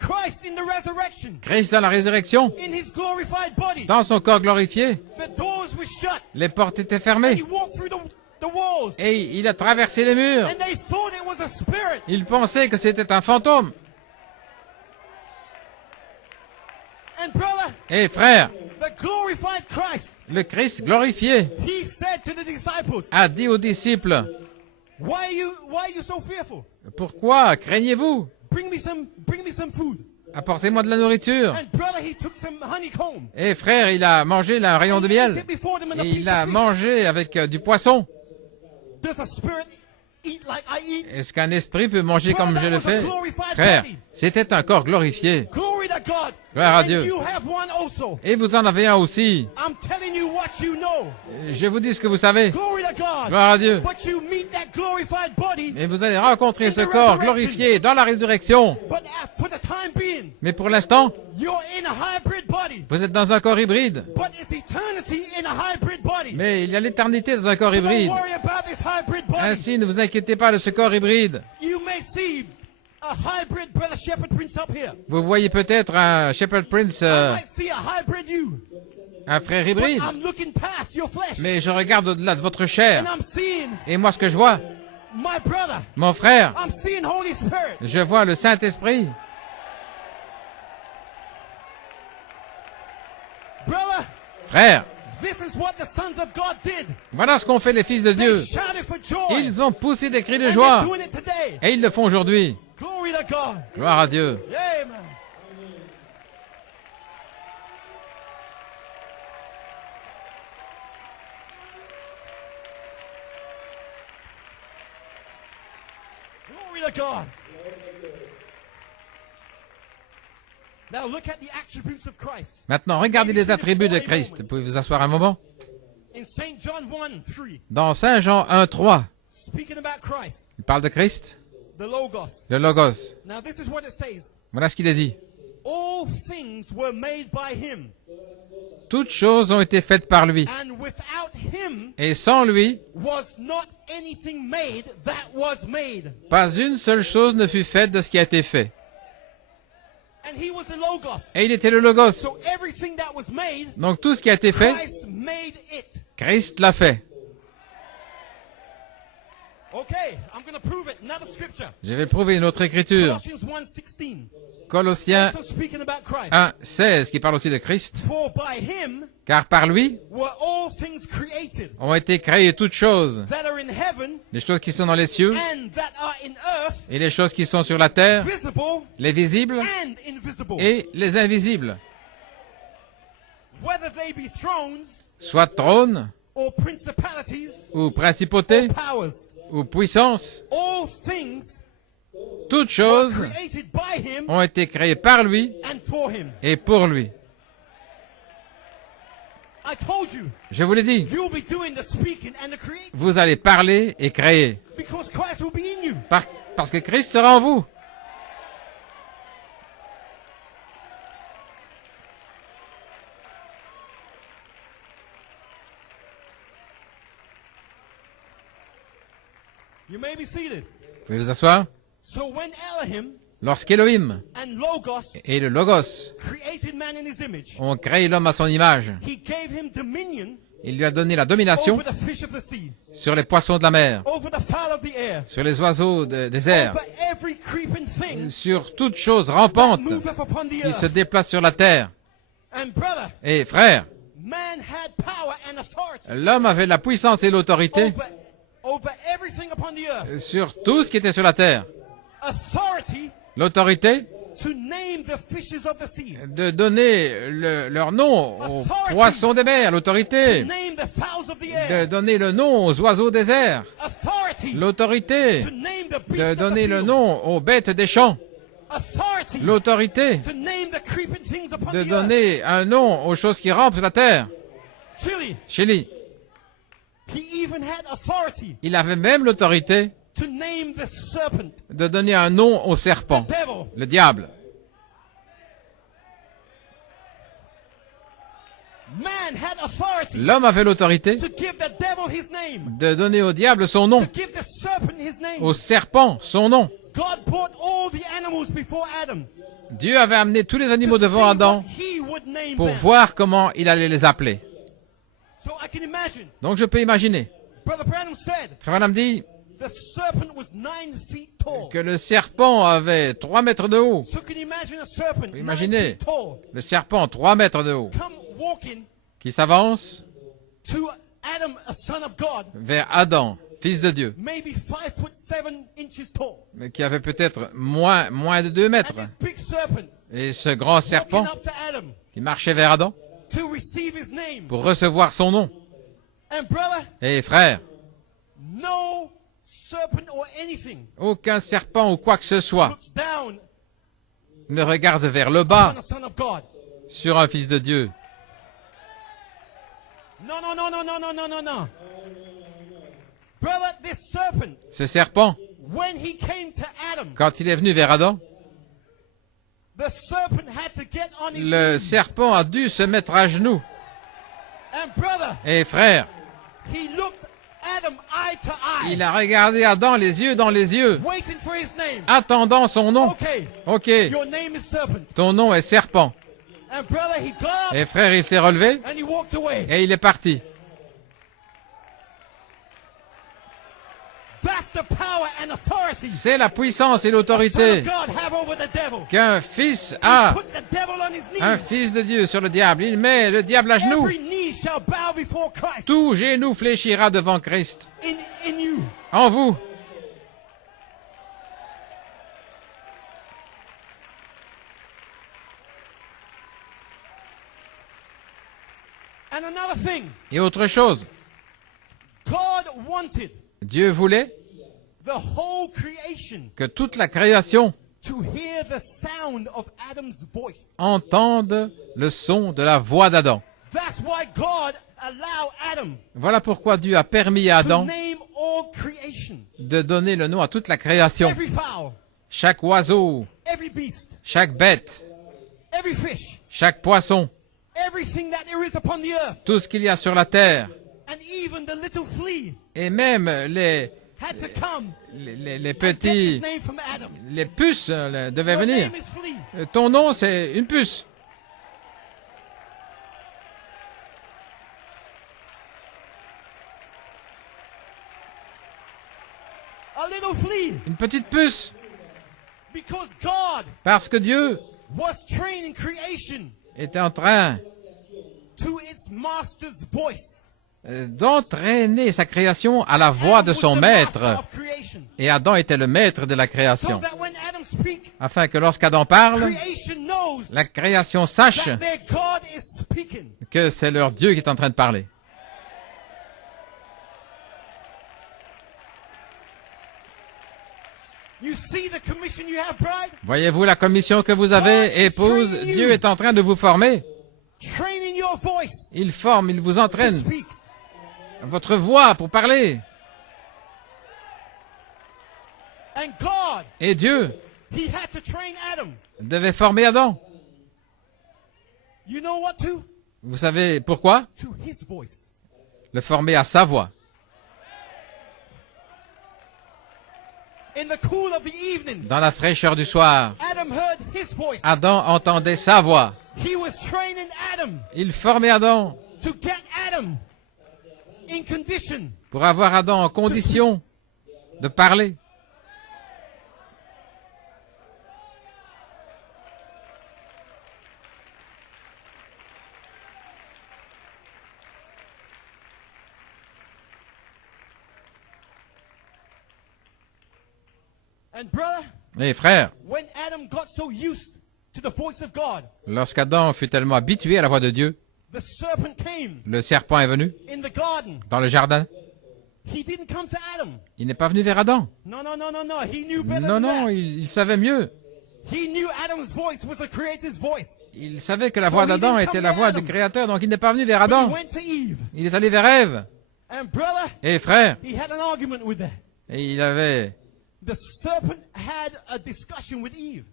Christ in the resurrection, Christ dans la résurrection, in his glorified body, dans son corps glorifié, the doors were shut. les portes étaient He fermées walked through the walls. et il a traversé les murs. And they thought it was a spirit. Il pensait que c'était un fantôme. And brother, Et frère, the glorified Christ, le Christ glorifié he said to the disciples, a dit aux disciples, why are you so fearful? pourquoi craignez-vous? Bring me some food. Apportez-moi de la nourriture. And brother, he took some honeycomb. Et frère, il a mangé là, un rayon de And he ate miel. it before them and a Et piece il a of fish. mangé avec du poisson. Does a spirit eat like I eat? Est-ce qu'un esprit peut manger comme je le fais? Frère, Frère, c'était un corps glorifié. Glory to God. Gloire à And Dieu. you have one also. Et vous en avez un aussi. I'm telling you what you know. Je vous dis ce que vous savez. Glory to God. Gloire à Dieu. But you meet that glorified body. Et vous allez rencontrer ce corps glorifié dans la résurrection. But for the time being, Mais pour l'instant, you're in a hybrid body. vous êtes dans un corps hybride. But it's eternity in a hybrid body. Mais il y a l'éternité dans un corps So don't hybride. worry about this hybrid body. Ainsi, ne vous inquiétez pas de ce corps hybride. You may see a hybrid Brother Shepherd Prince up here. Vous voyez peut-être un Shepherd Prince, I might see a hybrid you. un frère But hybride. I'm looking past your flesh. Mais je regarde au-delà de votre chair. And I'm seeing Et moi, ce que je vois, my brother. mon frère, I'm seeing Holy Spirit. je vois le Saint-Esprit. Brother, Frère, this is what the sons of God did. voilà ce qu'ont fait les fils de Dieu. They shouted for joy. Ils ont poussé des cris de And joie. they're doing it today. Et ils le font aujourd'hui. Glory to God. Gloire à Dieu. Amen. Glory to God. Now look at the attributes of Christ. Maintenant, regardez les attributs de Christ. Vous pouvez vous asseoir un moment? In St. John 1:3, Dans Saint Jean 1:3, speaking about Christ, il parle de Christ, the Logos. le Logos. Now this is what it says. Voilà ce qu'il a dit. All things were made by him, Toutes choses ont été faites par lui. and without him Et sans lui, was not anything made that was made. pas une seule chose ne fut faite de ce qui a été fait. And he was the Logos. Et il était le Logos. So everything that was made, Donc tout ce qui a été fait, Christ made it. Christ l'a fait. Okay, I'm going to prove it. Another scripture. Je vais prouver une autre écriture. Colossians 1:16. Colossiens Also speaking about Christ. 1:16 qui parle aussi de Christ. For by him Car par lui were all things created ont été créées toutes choses. that are in heaven Les choses qui sont dans les cieux and that are in earth, et les choses qui sont sur la terre, visible les visibles and invisible. et les invisibles. Whether they be thrones Soit trône or principalities ou or principauté powers, ou puissance, all things toutes were choses created by him ont été créées par lui and for him. et pour lui. I told you, Je vous l'ai dit, you'll be doing the speaking and the creating vous allez parler et créer. because Christ will be in you. Parce que Christ sera en vous. You may be seated. Vous pouvez vous asseoir. So when Elohim Lorsqu'Élohim and Logos et le Logos created man in his image, ont créé l'homme à son image, he gave him dominion il lui a donné la domination over the fish of the sea, sur les poissons de la mer, over the fowl of the air, sur les oiseaux des airs, over every creeping thing sur toute chose that rampante moveth upon the qui se earth. déplace sur la terre. And brother, Et frère, man had power and authority l'homme avait la puissance et l'autorité over everything upon the earth. sur tout ce qui était sur la terre. Authority L'autorité to name the fishes of the sea, de donner leur nom aux poissons des mers, to l'autorité, name the fowls of the de air, donner le nom aux oiseaux des airs, authority l'autorité, to name the de beasts of the donner le field, nom aux bêtes des champs, authority l'autorité, to name the creeping things upon de the earth. donner un nom aux choses qui rampent sur la terre. Chili, Chélie, he even had authority il avait même l'autorité to name the serpent, de donner un nom au the serpent, devil. le diable. Man had authority L'homme avait l'autorité to give the devil his name, de donner au diable son nom, to give the serpent his name. au serpent son nom. God brought all the animals before Adam Dieu avait amené tous les to animaux see devant what Adam he would name pour them. voir comment il allait les appeler. So I can imagine. Donc je peux imaginer. Brother Branham said Frère Branham dit the serpent was 9 feet tall. que le serpent avait 3 mètres de haut. So can you imagine a serpent 9 Imaginez. feet tall Le serpent 3 mètres de haut come walking qui s'avance to Adam, a son of God, vers Adam, fils de Dieu, maybe 5'7" tall. mais qui avait peut-être moins de 2 mètres. And this big serpent Et ce grand serpent walking up to Adam qui marchait vers Adam to receive his name. pour recevoir son nom. And brother, Et frère, no serpent or anything aucun serpent ou quoi que ce soit looks down ne regarde vers le bas on a son of God. sur un fils de Dieu. No, no, no, no, no, no, no, no, no. Brother, this serpent, Ce serpent, when he came to Adam, quand il est venu vers Adam, the serpent had to get on his le knees. serpent a dû se mettre à genoux. And brother, Et frère, he looked Adam eye to eye, il a regardé Adam les yeux dans les yeux, waiting for his name. attendant son nom. Okay, Ok, your name is serpent. ton nom est serpent. And brother, he got up Et frère, il s'est relevé and he walked away. et il est parti. That's the power and authority C'est la puissance et the Son l'autorité of God have over the devil. qu'un fils a, Put the devil on his knees. un fils de Dieu sur le diable. Il met le diable à genoux. Every knee shall bow before Christ Tout genou fléchira devant Christ. in you. En vous. And another thing, Et autre chose, God wanted Dieu voulait the whole creation que toute la création to hear the sound of Adam's voice. entende le son de la voix d'Adam. That's why God allowed Adam Voilà pourquoi Dieu a permis à to Adam name all creation. de donner le nom à toute la création. Every fowl, Chaque oiseau, every beast, chaque bête, every fish, chaque poisson, everything that there is upon the earth, tout ce qu'il y a sur la terre, and even the little flea et même les had to come and get his petits, name from Adam. les puces devaient Your venir. name is flea. Ton nom, c'est une puce. A little flea. Une petite puce. Because God Parce que Dieu was training creation était en train to its master's voice. d'entraîner sa création à la voix de Adam son was the maître. master of creation. Et Adam était le maître de la So création. that when Adam speaks, Afin que lorsqu'Adam parle, creation knows la création sache that their God is speaking. que c'est leur Dieu qui est en train de parler. You see the commission you have, bride? Voyez-vous la commission que vous avez, épouse? Dieu est en train de vous former. Training your voice Il forme, il vous to entraîne. speak. Votre voix pour parler. And God, Et Dieu he had to train Adam. devait former Adam. You know what to? Vous savez pourquoi? To his voice. Le former à sa voix. In the cool of the evening, Dans la fraîcheur du soir, Adam heard his voice. Adam entendait sa voix. He was training Adam Il formait Adam to get Adam in condition. pour avoir Adam en condition de parler. And brother, Et frère, when Adam Adam got so used to the voice of God, Lorsqu'Adam fut tellement habitué à la voix de Dieu, the serpent came le serpent est venu in the garden. dans le jardin. He didn't come to Adam. Il n'est pas venu vers Adam. No, no, no, no, no. He knew better Non, than non, that. il savait mieux. He knew Adam's voice was the Creator's voice. Il savait que la voix d'Adam était la voix du Créateur, donc il n'est pas venu vers But he Adam. went to Eve. Il est allé vers Ève. And brother, Et frère, he had an argument with her. et il avait The serpent had a discussion with Eve.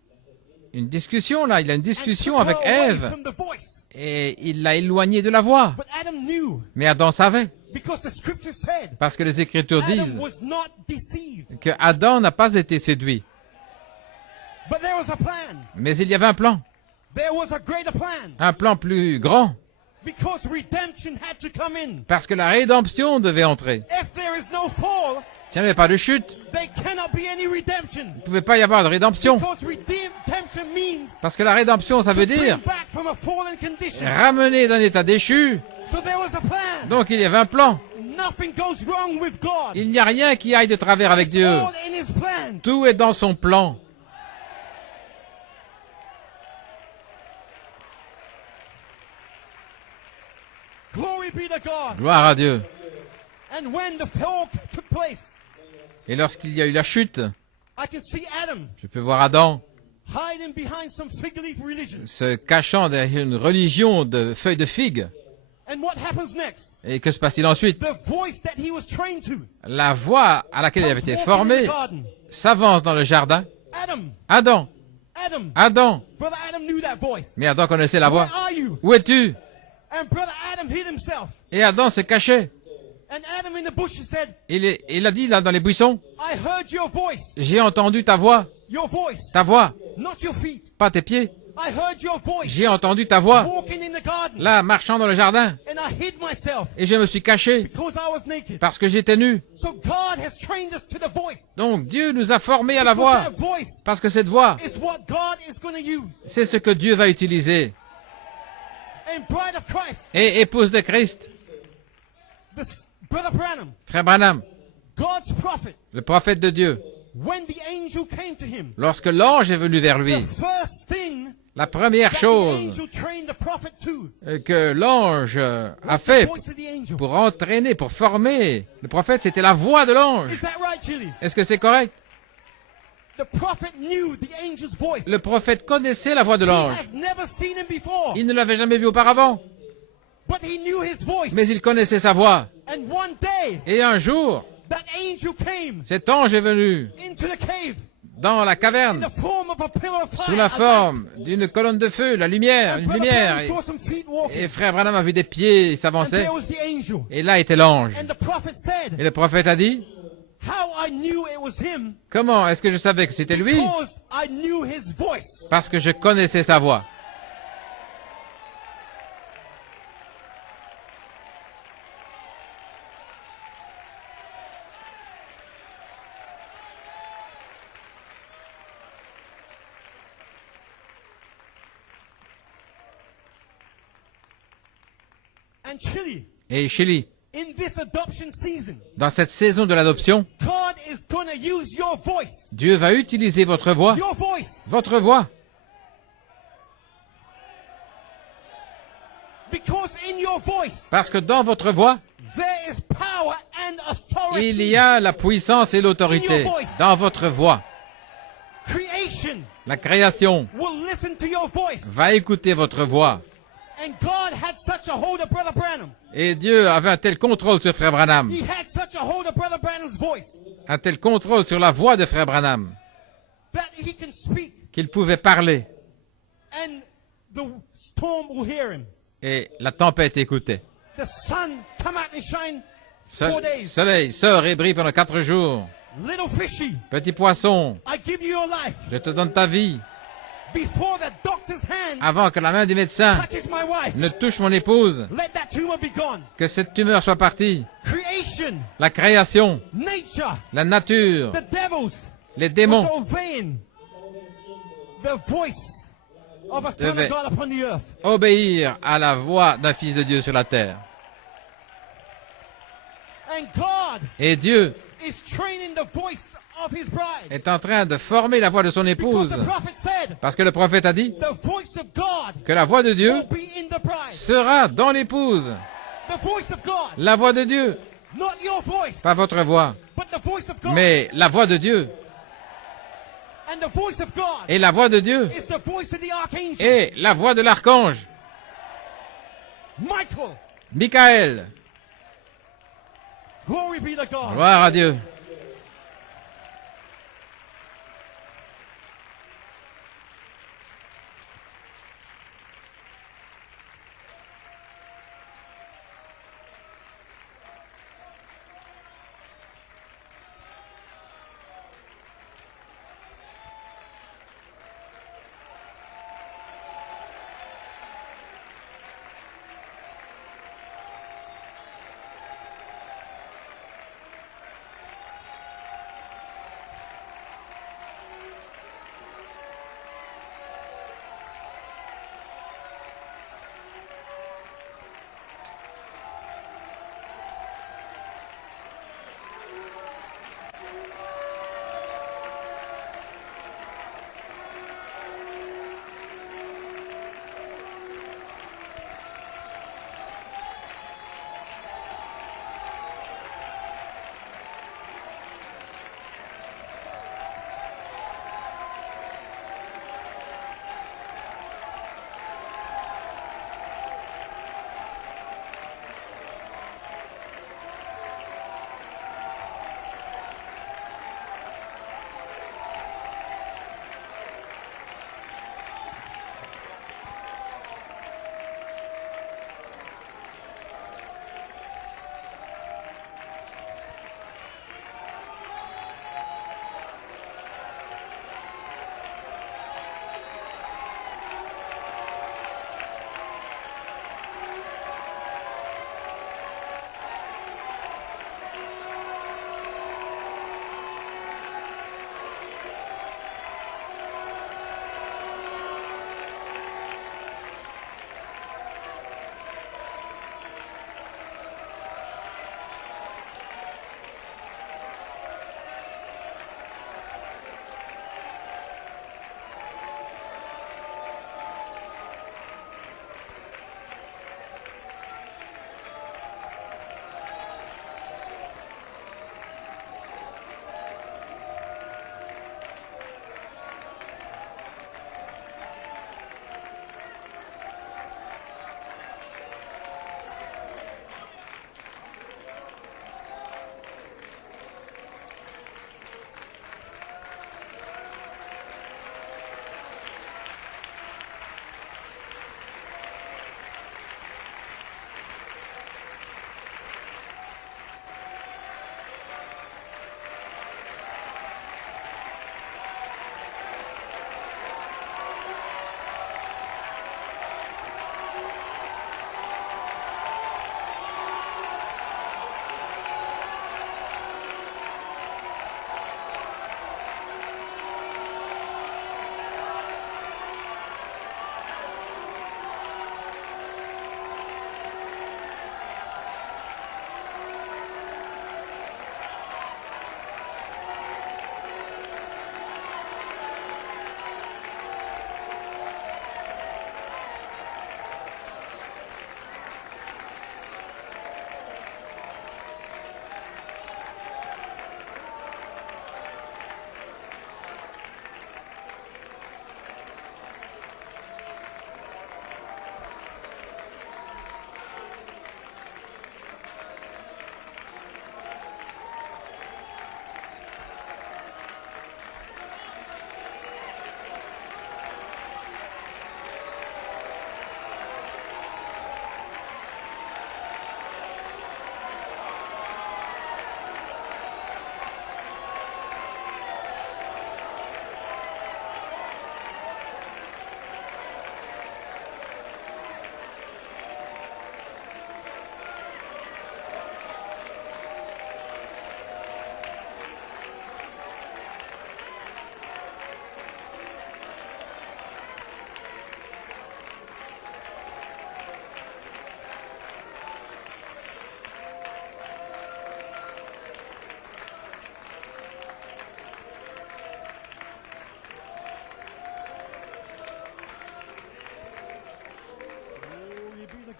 une discussion là, il a une And discussion took her avec away Ève. from the voice. Et il l'a éloigné de la voix. But Adam knew, Mais Adam savait, because the scripture said parce que les Écritures Adam disent was not deceived. que Adam n'a pas été séduit. But there was a plan. Mais il y avait un plan A plan. plus grand, Because redemption had to come in. parce que la rédemption devait entrer. If there is no fall, S'il n'y avait pas de chute, there cannot be any redemption. il ne pouvait pas y avoir de rédemption. Because redemption means Parce que la rédemption, ça veut to dire bring back from a fallen condition. ramener d'un état déchu. So there was a plan. Donc il y avait un plan. Nothing goes wrong with God. Il n'y a rien qui aille de travers avec It's Dieu. all in His plans. Tout est dans son plan. Glory be to God. Gloire à Dieu. And when the fall took place, Et lorsqu'il y a eu la chute, I can see Adam je peux voir Adam hiding behind some fig leaf religion. se cachant derrière une religion de feuilles de figue. And what happens next? Et que se passe-t-il ensuite? The voice that he was trained to La voix à laquelle il avait comes été walking in formé the garden. s'avance dans le jardin. Adam, Adam, Adam, Adam. brother Adam knew that voice. Mais Adam connaissait la voix. Where are you? Où es-tu? And brother Adam hid himself. Et Adam se cachait. And Adam in the bushes said, Il a dit là dans les buissons, I heard your voice. j'ai entendu ta voix, Ta voix, not your feet. pas tes pieds. I heard your voice. J'ai entendu ta voix, Walking in the garden. là, marchant dans le jardin. And I hid myself Et je me suis caché because I was naked. parce que j'étais nu. So God has trained us to the voice. Donc Dieu nous a formés à la Because voix. that voice Parce que cette voix, is what God is going to use. c'est ce que Dieu va utiliser. And bride of Christ, Et épouse de Christ, brother Branham, frère Branham, God's prophet, le prophète de Dieu, when the angel came to him, lorsque l'ange est venu vers lui, the first thing la première that the chose angel trained the prophet to que l'ange a was the fait voice of the angel. pour entraîner, pour former le prophète, c'était la voix de l'ange. Is that right, Chili? Est-ce que c'est correct? The prophet knew the angel's voice. Le prophète connaissait la voix de He l'ange. has never seen him before, Il ne l'avait jamais vu auparavant, but he knew his voice. mais il connaissait sa voix. And one day, Et un jour, that angel came cet ange est venu into the cave dans la in caverne, the form of a pillar of fire. sous la a forme light. d'une colonne de feu, la lumière, And une brother lumière. Branham saw some feet walking. Et frère Branham a vu des pieds, il And s'avançait. there was the angel. Et là était l'ange. And the prophet said, Et le prophète a dit, how I knew it was him, comment est-ce que je savais que c'était lui? because I knew his voice. Parce que je connaissais sa voix. And Chile, Et Chili, in this adoption season, dans cette saison de l'adoption, God is going to use your voice. Dieu va utiliser votre voix. Your voice. Votre voix. Because in your voice, Parce que dans votre voix, there is power and authority. il y a la puissance et l'autorité. Dans votre voix. Creation La création will listen to your voice. va écouter votre voix. And God had such a hold of Brother Branham. Et Dieu avait un tel contrôle sur frère Branham. He had such a hold of Brother Branham's voice Un tel contrôle sur la voix de frère Branham that he can speak qu'il pouvait parler. and the storm will hear him. Et la tempête écoutait. The sun come out and shine 4 days. Soleil sort et brille pendant 4 jours. Little fishy, Petit poisson, I give you your life. je te donne ta vie Before the doctor's hand avant que la main du médecin touches my wife, ne touche mon épouse. let that tumor be gone. Que cette tumeur soit partie. Creation, La création, nature, la nature, the devils les démons was obeying the voice of a son Devait- of God upon the earth. obéir à la voix d'un fils de Dieu sur la terre. And God Et Dieu is training the voice of his bride. est en train de former la voix de son Because épouse. the prophet said, Parce que le prophète a dit the voice of God que la voix de Dieu will be in the bride. sera dans l'épouse. The voice of God, La voix de Dieu, not your voice, pas votre voix, but the voice of God. mais la voix de Dieu. And the voice of God Et la voix de Dieu is the voice of the archangel. est la voix de l'archange, Michael, Michael. glory be to God. Gloire à Dieu.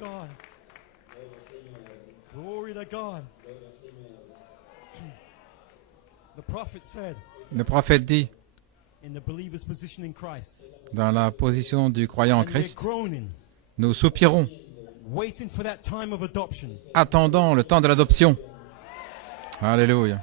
God. Glory to God. The prophet said, Le prophète dit, in the believer's position in Christ, dans la position du croyant en and we're Christ, groaning, nous soupirons, waiting for that time of adoption. attendant le temps de l'adoption. Alléluia.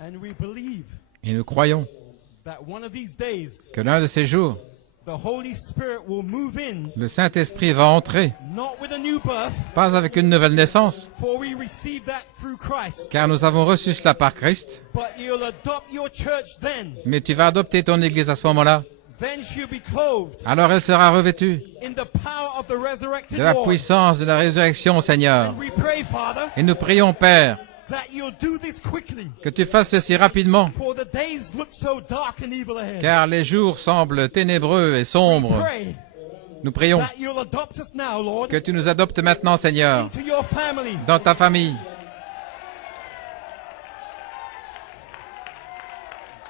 And we believe Et nous croyons that one of these days, que l'un de ces jours, the Holy Spirit will move in, le Saint-Esprit va entrer, not with a new birth, pas avec une nouvelle naissance, for we receive that through Christ, car nous avons reçu cela par Christ, but you'll adopt your church then. mais tu vas adopter ton Église à ce moment-là. Then she'll be clothed Alors elle sera revêtue in the power of the resurrected de la Lord. puissance de la résurrection, Seigneur. And we pray, Father, Et nous prions, Père, that you'll do this quickly, que tu fasses ceci rapidement, for the days look so dark and evil ahead. car les jours semblent ténébreux et sombres. Pray Nous prions that you'll adopt us now, Lord, que tu nous adoptes maintenant, Seigneur, into your family. dans ta famille.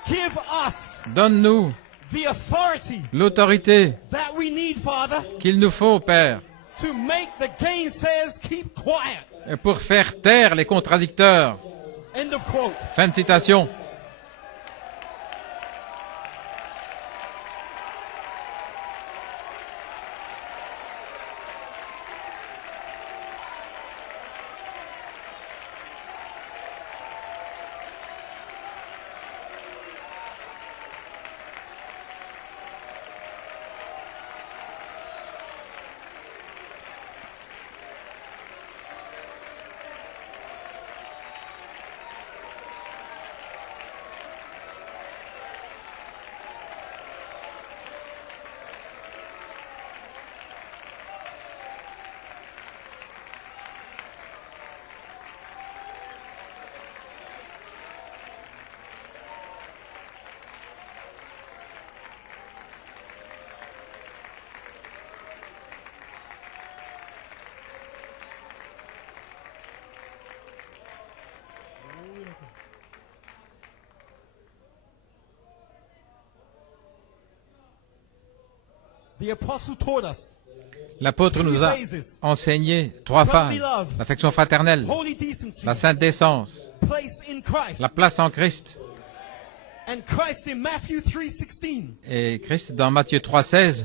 Give us Donne-nous the authority l'autorité that we need, Father, qu'il nous faut, Père, to make the gainsayers keep quiet. pour faire taire les contradicteurs. End of quote. Fin de citation. The apostle taught us L'apôtre nous a enseigné trois phases. L'affection fraternelle, holy decency, la sainte décence, place in Christ, la place en Christ. and Christ in Matthew 3:16 Et Christ dans Matthieu 3,16,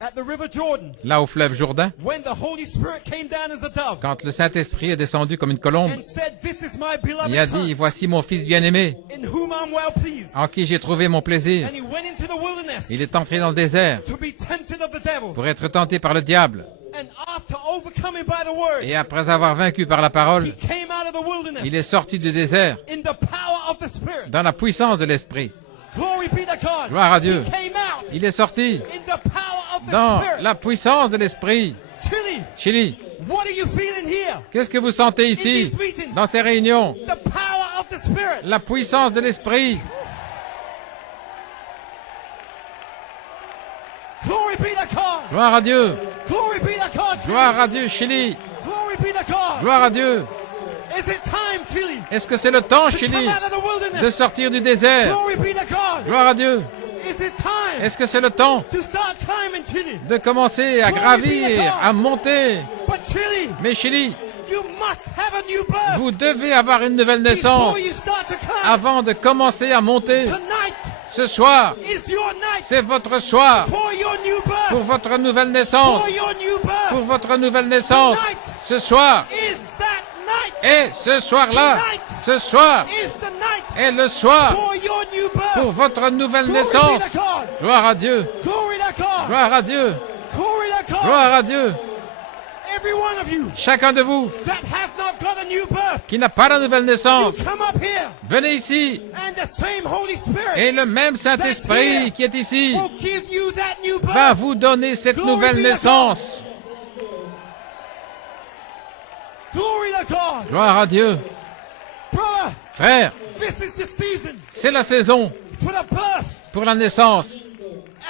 at the river Jordan, là au fleuve Jourdain, when the Holy Spirit came down as a dove quand le Saint-Esprit est descendu comme une colombe, and said, "This is my beloved il a son, dit, voici mon fils bien-aimé, in whom I'm well pleased." en qui j'ai trouvé mon plaisir. And he went into the wilderness Il est entré dans le désert to be tempted of the devil. pour être tenté par le diable. And after overcoming by the word, Et après avoir vaincu par la parole, he came out of the wilderness il est sorti du désert in the power of the Spirit. dans la puissance de l'Esprit. Glory be to God. Gloire à Dieu. He came out Il est sorti in the power of the dans Spirit. la puissance de l'Esprit. Chili, Chili, what are you feeling here? qu'est-ce que vous sentez ici, dans ces réunions, the power of the Spirit. la puissance de l'Esprit. Glory be to God. Gloire à Dieu. Glory be to God. Chile. Gloire à Dieu, Chili. Glory be to God. Gloire à Dieu. Is it time, Chile, Est-ce que c'est le temps, to come Chili, out of the wilderness? de sortir du désert? Glory be to God. Gloire à Dieu. Is it time Est-ce que c'est le temps to start climbing, Chile? de commencer à gravir, à monter? But Chile, Mais Chili, you must have a new birth vous devez avoir une nouvelle naissance before you start to climb. avant de commencer à monter. Tonight Ce soir, is your night c'est votre soir for your new birth. pour votre nouvelle naissance. For your new birth. Pour votre nouvelle naissance. Ce soir Is that night? et ce soir-là, ce soir Is the night est le soir for your new birth? pour votre nouvelle Glory be naissance. to God. Gloire à Dieu, Glory to God. gloire à Dieu, Glory to God. gloire à Dieu. Every one of you Chacun de vous that has not got a new birth, qui n'a pas la nouvelle you naissance, come up here, venez ici and the same Holy Spirit et le même Saint-Esprit qui est ici will give you that new birth. va vous donner cette nouvelle naissance. Glory to God. Gloire à Dieu. Brother, Frère, this is the season c'est la saison for the birth pour la naissance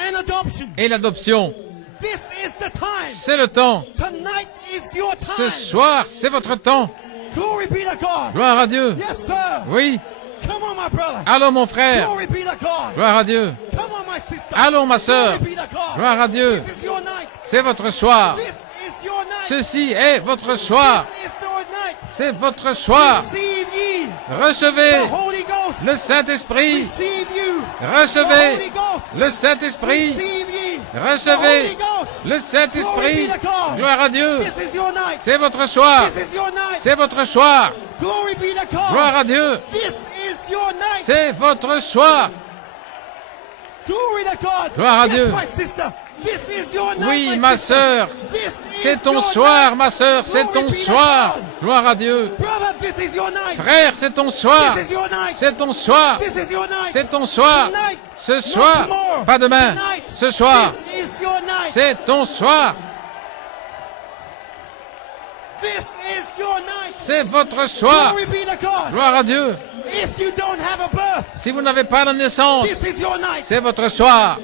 and adoption. et l'adoption. This is the time. C'est le temps. Tonight is your Ce time. soir, c'est votre temps. Glory be to God. Gloire à Dieu. Yes, sir. Oui. Come on, my brother. Allons, mon frère. Glory be to God. Gloire à Dieu. Come on, my sister. Allons, ma sœur. Glory be to God. Gloire à Dieu. This is your night. C'est votre soir. This is your night. Ceci est votre soir. This is your night. C'est votre soir. Receive ye Recevez the Holy Ghost. le Saint-Esprit. Receive you Recevez the Holy Ghost. le Saint-Esprit. Receive ye Recevez the Holy Ghost. le Saint-Esprit. Glory be to God. Gloire à Dieu. This is your night. C'est votre soir. This is your night. C'est votre soir. Glory be to God. Gloire à Dieu. This is your night. C'est votre soir. Glory to God. Gloire à Yes, Dieu. my sister. This is your night, Oui, my ma sister. sœur. This is C'est ton your soir, night. ma sœur. C'est Glory ton be to soir. God. Gloire à Dieu. Brother, this is your night. Frère, c'est ton soir. This is your night. C'est ton soir. This is your night. C'est ton soir. Tonight. Ce Not soir. tomorrow. Pas demain. Tonight. Ce soir. This is your night. C'est ton soir. This is your night. C'est votre soir. Glory be to God. Gloire à Dieu. If you don't have a birth, Si vous n'avez pas la naissance, this is your night. c'est votre soir.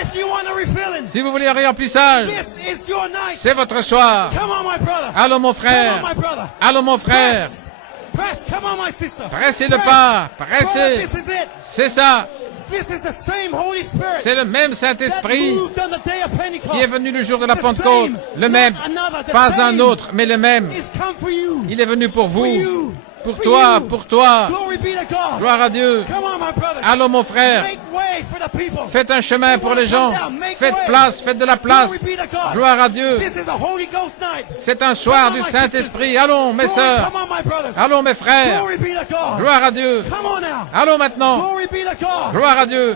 If you want a refilling, Si vous voulez un remplissage, this is your night. c'est votre soir. Come on, my brother. Allons, mon Come on, frère. my brother. Allons, mon frère. Press. Press. Come on, my sister. Pressez le Press. pas. Brother, Pressez. this is it. C'est ça. This is the same Holy Spirit C'est le même that Saint-Esprit moved on the day of Pentecost. qui est venu le jour de la The Pentecôte. same, Le même. not another, the Pas same un autre, mais le même. is come for you. Il est venu pour For vous. you. Pour For toi, you. pour toi. Glory be to God. Gloire à Dieu. Come on, my brother. Allons, mon frère. Make way for the people. Faites un chemin pour les gens. Faites place, faites de la place. Glory be to God. Gloire à Dieu. This is a Holy Ghost night. C'est un soir du Saint-Esprit. Allons, mes Glory, sœurs. come on, my brothers. Allons, mes frères. Glory be to God. Gloire à Dieu. Come on now. Allons maintenant. Glory be to God. Gloire à Dieu.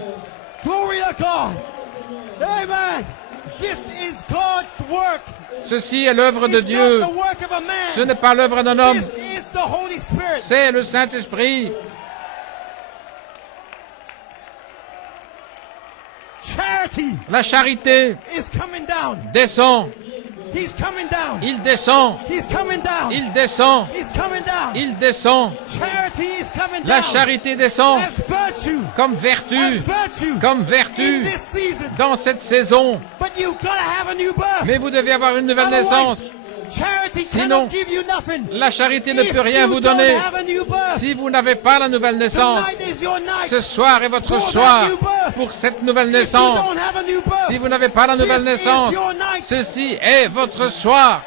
Glory to God. Amen. This is God's work. Ceci est l'œuvre de It's Dieu. not the work of a man. Ce n'est pas l'œuvre d'un homme. This is the Holy Spirit. C'est le Saint-Esprit. Charity La charité is coming down. descend. He's coming down. Il descend. He's coming down. Il descend. He's coming down. Il descend. Charity is coming La down. charité descend As virtue. comme vertu. As virtue. Comme In vertu this season. dans cette saison. But you gotta have a new birth. Mais vous devez avoir une nouvelle naissance. Charity Sinon, cannot give you nothing. La charité ne If peut rien you vous don't donner. have a new birth, Si vous n'avez pas la nouvelle naissance, tonight is your night. ce soir est votre For soir that new birth. pour cette nouvelle If you naissance. don't have a new birth, Si vous n'avez pas la nouvelle this is naissance, your night. ceci est votre soir.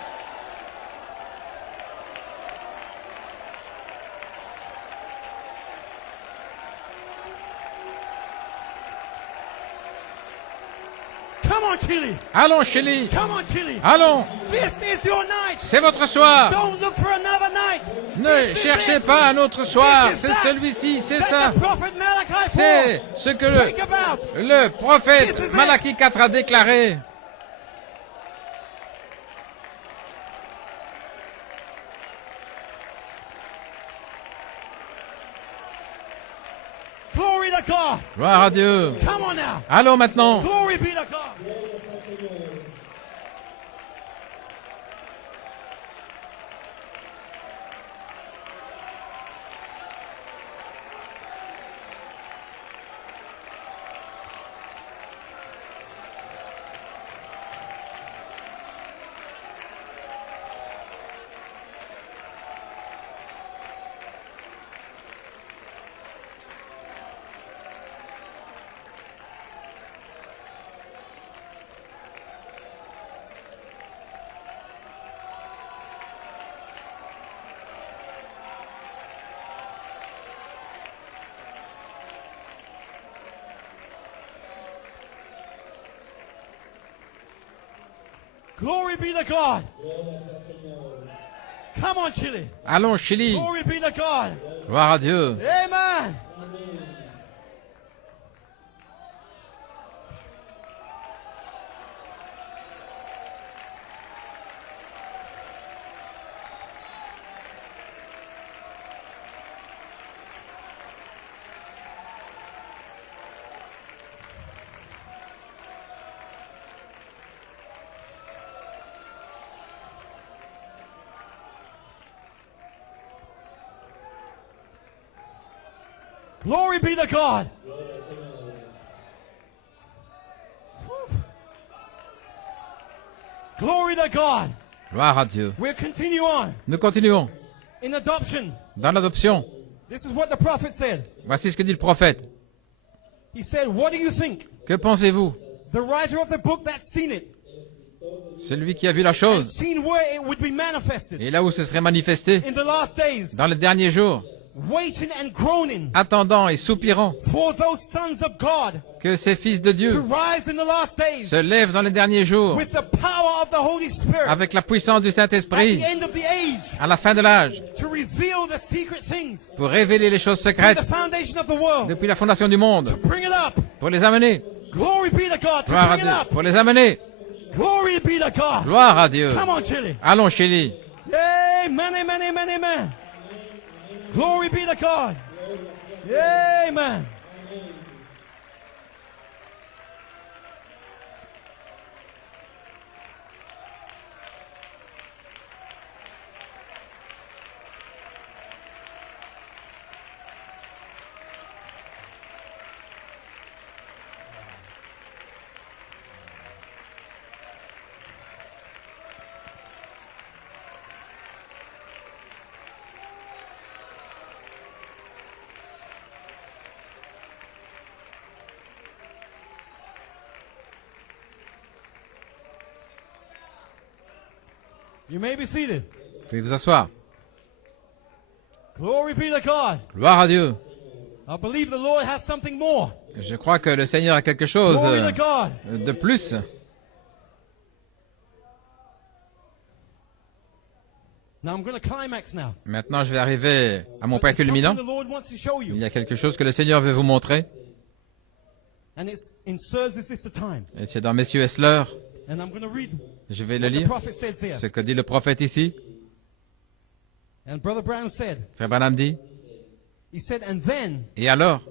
Come on, Chile. Allons, Chili. Come on, Chile. Allons. This is your night. C'est votre soir. Don't look for another night. Ne This is cherchez it. pas un autre soir. This is C'est that celui-ci. C'est that ça. the prophet Malachi C'est 4 ce que spake about. le prophète This is it. Malachie 4 a déclaré. Glory to God. Gloire à Dieu. Come on now. Allons maintenant. Glory be to God. Glory be to God. Come on, Chile. Allons, Chili. Glory be to God. Gloire à Dieu. Amen. Glory be to God. Glory to God. Gloire à Dieu. We'll continue on. Nous continuons. In adoption, Dans l'adoption, this is what the prophet said. voici ce que dit le prophète. He said, what do you think? Que pensez-vous? The writer of the book that's seen it Celui qui a vu la and chose, seen where it would be manifested et là où ce serait manifesté, in the last days, dans les derniers jours, waiting and groaning attendant et soupirant for those sons of God que ces fils de to Dieu rise in the last days se lèvent dans les derniers jours with the power of the Holy Spirit avec la puissance du at the Saint-Esprit end of the age à la fin de l'âge to reveal the secret things pour révéler les choses from the secrètes foundation of the world, depuis la fondation du monde, to bring it up. pour les amener. Glory be to God, to Gloire à bring it Dieu. up. Pour les amener. Glory be to God. Gloire à Dieu. Come on, Chile. Allons, Chili. Amen, amen, amen, amen. Glory be to God. Amen. You may be seated. Vous pouvez vous asseoir. Glory be to God. Gloire à Dieu. I believe the Lord has something more. Je crois que le Seigneur a quelque chose Glory to God. de plus. Now I'm going to climax now. Maintenant, je vais arriver à mon point There's something culminant. the Lord wants to show Il you. y a quelque chose que le Seigneur veut vous montrer. And it's in Sirs, Is This the Time? Et c'est dans Messieurs, est-ce l'heure? And I'm going to read Je vais le what the lire. prophet says here. Ce que dit le prophète ici. And Brother Brown said, Frère Branham dit. he said, and then Et alors,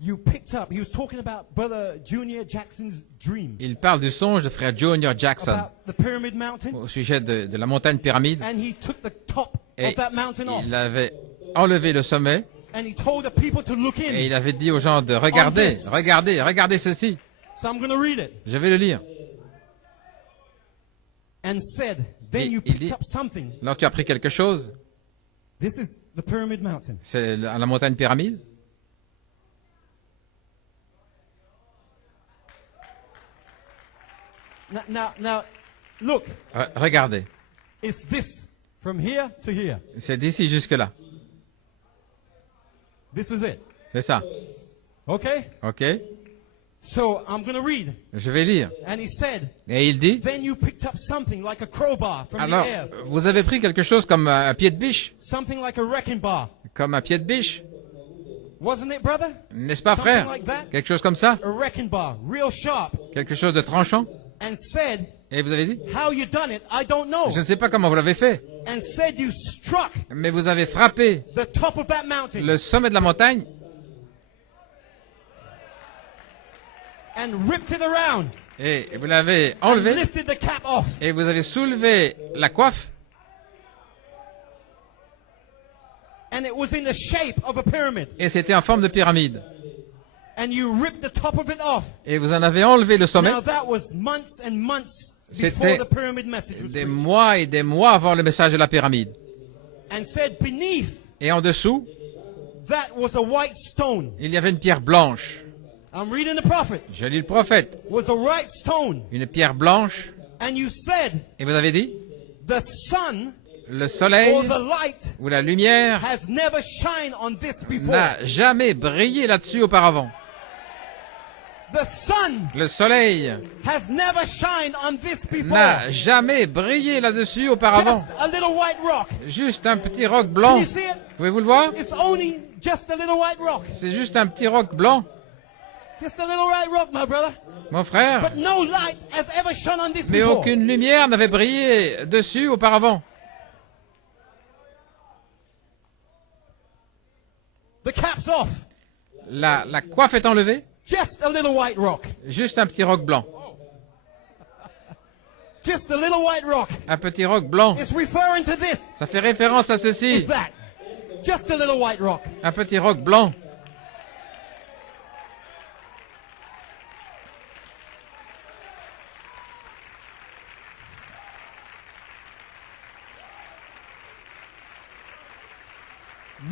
you picked up, he was talking about Brother Junior Jackson's dream il parle du songe de frère Junior Jackson about the Pyramid Mountain. au sujet de la montagne pyramide. And he took the top Et of that mountain off. il avait enlevé le sommet And he told the people to look et in. il avait dit aux gens de regarder, regardez, regardez ceci. So I'm going to read it. Je vais le lire. And said, then Il- you il picked dit- up something. Alors tu as pris quelque chose, This is the Pyramid Mountain. c'est la montagne pyramide. Now, look, Regardez, it's this from here to here. c'est d'ici jusque là. This is it. C'est ça. Okay? Ok? So I'm going to read. Je vais lire. And he said, Et il dit, then you picked up something like a crowbar from alors, the air. vous avez pris quelque chose comme un pied de biche, Something like a wrecking bar. comme un pied de biche, Wasn't it, brother? n'est-ce pas, Something frère? like that? Quelque chose comme ça, A wrecking bar, real sharp. quelque chose de tranchant. And said, Et vous avez dit, how you done it, I don't know. je ne sais pas comment vous l'avez fait, And said you struck mais vous avez frappé the top of that mountain le sommet de la montagne and ripped it around et vous l'avez and enlevé lifted the cap off. et vous avez soulevé la coiffe And it was in the shape of a pyramid. et c'était en forme de pyramide. And you ripped the top of it off. Et vous en avez enlevé le sommet Now that was months and months before C'était the pyramid message was des preached. mois et des mois avant le message de la pyramide. And said beneath Et en dessous, that was a white stone. il y avait une pierre blanche. I'm reading the prophet. Je lis le prophète. Was a white stone. Une pierre blanche. And you said Et vous avez dit, the sun le soleil or the light ou la lumière has never shined on this before. n'a jamais brillé là-dessus auparavant. The sun Le soleil has never shined on this before. n'a jamais brillé là-dessus auparavant. Just a little white rock. Juste un petit roc Can blanc. you see it? Pouvez-vous le voir? It's only just a little white rock. C'est juste un petit roc blanc, Just a little white rock, my brother. mon frère. But no light has ever shone on this Mais before. aucune lumière n'avait brillé dessus auparavant. The cap's off. La coiffe est enlevée. Just a little white rock. Juste un petit roc blanc. Just a little white rock. Un petit roc blanc. It's referring to this. Ça fait référence à Is ceci. that? Just a little white rock. Un petit roc blanc.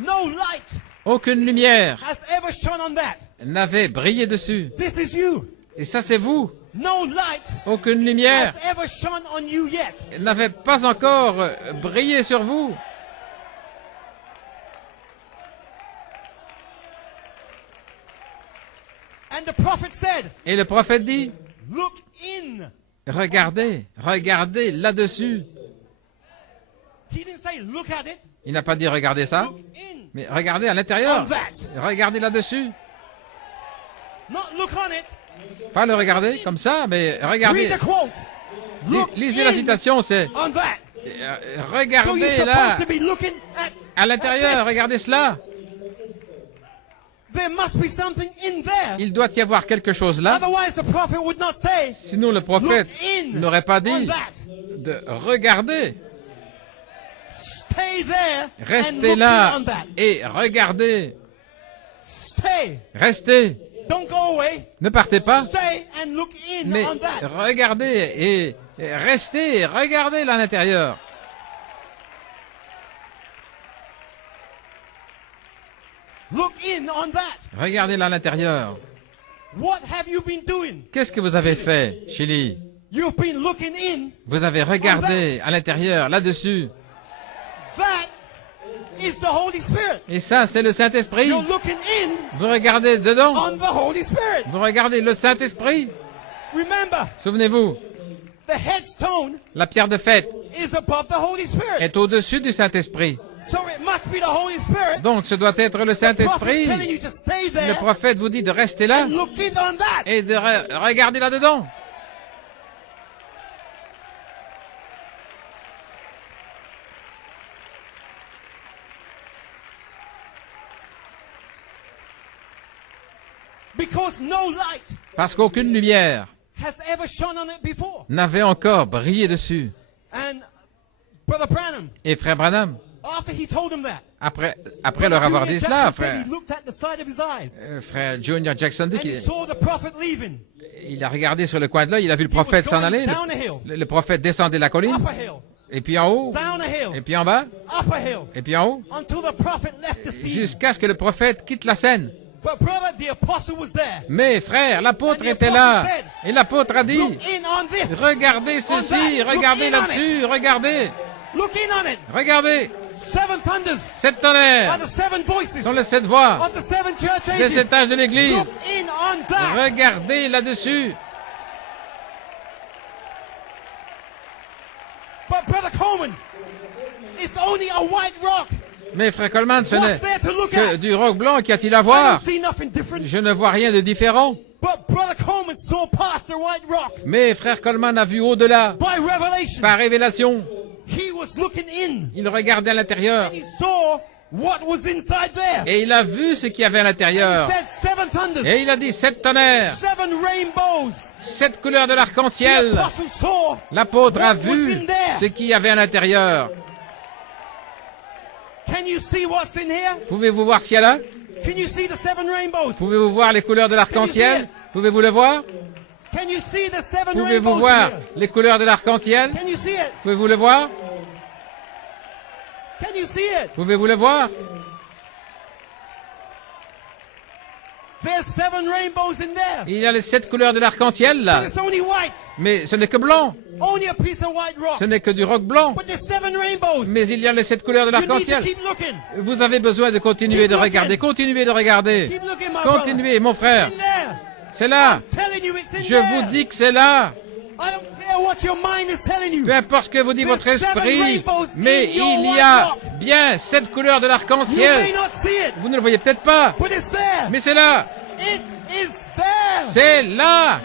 No light Aucune lumière has ever shone on that. n'avait brillé dessus. This is you. Et ça, c'est vous. No light Aucune lumière has ever shone on you yet. n'avait pas encore brillé sur vous. And the prophet said, Et le prophète dit, look in. regardez, regardez là-dessus. He didn't say look at it. Il n'a pas dit regardez ça, Look in mais regardez à on l'intérieur. that. Regardez là-dessus. Not look on it. Pas le regarder comme ça, mais regardez. Read the quote. Look Lisez la in citation, c'est on that. So you're regardez là, supposed to be looking à l'intérieur, this. regardez cela. There must be something in there. Il doit y avoir quelque chose là, Otherwise, the prophet would not say, sinon le look prophète in n'aurait pas on dit that. de regarder. Stay there and Restez look là in on that. et regardez. Stay. Restez. Don't go away. Ne partez pas, Stay and look in mais on that. regardez et restez, regardez là à l'intérieur. Look in on that. Regardez là à l'intérieur. What have you been doing? Qu'est-ce que vous avez fait, Chili? You've been looking in. Vous avez regardé à l'intérieur, là-dessus. That is the Holy Spirit. Et ça, c'est le Saint-Esprit. You're looking in Vous regardez dedans. on the Holy Spirit. Vous regardez le Saint-Esprit. Remember, Souvenez-vous, the headstone la pierre de fête is above the Holy Spirit. est au-dessus du Saint-Esprit. So it must be the Holy Spirit. Donc, ce doit être le Prophet's Saint-Esprit. telling you to stay Le there prophète vous dit de rester là and look in on that. et de regarder là-dedans. Because no light Parce qu'aucune lumière has ever shone on it before. n'avait encore brillé dessus. And Brother Branham, Et frère Branham, after he told him that, après leur avoir dit cela, Jackson said he looked at the side of his eyes frère Junior Jackson dit and he qu'il saw the prophet leaving. il a regardé sur le coin de l'œil, il a vu le He was prophète s'en going aller. down a hill, Le prophète descendait la colline, up a hill, et puis en haut, down a et hill, puis en bas, up a hill, et puis en haut, until the prophet left the scene. jusqu'à ce que le prophète quitte la scène. But brother, the apostle was there. Mais frère, l'apôtre était là, et l'apôtre a dit, Look in on this. regardez ceci, regardez là-dessus, regardez, Look in on it. regardez, Seven thunders 7 are tonnerres the seven voices sont les 7 voix of the seven church des ages. 7 âges de l'Église. Look in on that. Regardez là-dessus. But brother Coleman, it's only a white rock. Mais frère Coleman, ce n'est What's there to look que at? du roc blanc, qu'y a-t-il à I voir? don't see nothing different. Je ne vois rien de différent. But brother Coleman saw past the white rock Mais frère Coleman a vu au-delà, by revelation. par révélation. He was looking in. Il regardait à l'intérieur He saw what was inside there. et il a vu ce qu'il y avait à He l'intérieur. said seven thunders, Et il a dit 7 tonnerres, seven rainbows. 7 couleurs de The l'arc-en-ciel. apostle saw. L'apôtre a What was vu in there? ce qu'il y avait à l'intérieur. Can you see what's in here? Pouvez-vous voir ce qu'il y a là? Can you see the seven rainbows? Pouvez-vous voir les couleurs de l'arc-en-ciel? Pouvez-vous le voir? Can you see the seven Pouvez-vous rainbows voir in here? les couleurs de l'arc-en-ciel? Can you see it? Pouvez-vous le voir? Can you see it? Pouvez-vous le voir? There's seven rainbows in there. Il y a les 7 couleurs de l'arc-en-ciel là. But it's only white. Mais ce n'est que blanc. Only a piece of white rock. Ce n'est que du roc blanc. But there's seven rainbows. Mais il y a les 7 couleurs de You need to l'arc-en-ciel. keep looking. Vous avez besoin de continuer Keep de looking. regarder. Continuez de regarder. Keep looking, my brother. Continuez, mon frère. In there. C'est là. I'm telling you, it's in Je there. vous dis que c'est là. I don't care what your mind is telling you. Peu importe ce que vous dit votre There's seven esprit, rainbows mais in your il y white a rock. bien 7 couleurs de You l'arc-en-ciel. may not see it, Vous ne le voyez peut-être pas, but it's there. mais c'est là. It is there. C'est là.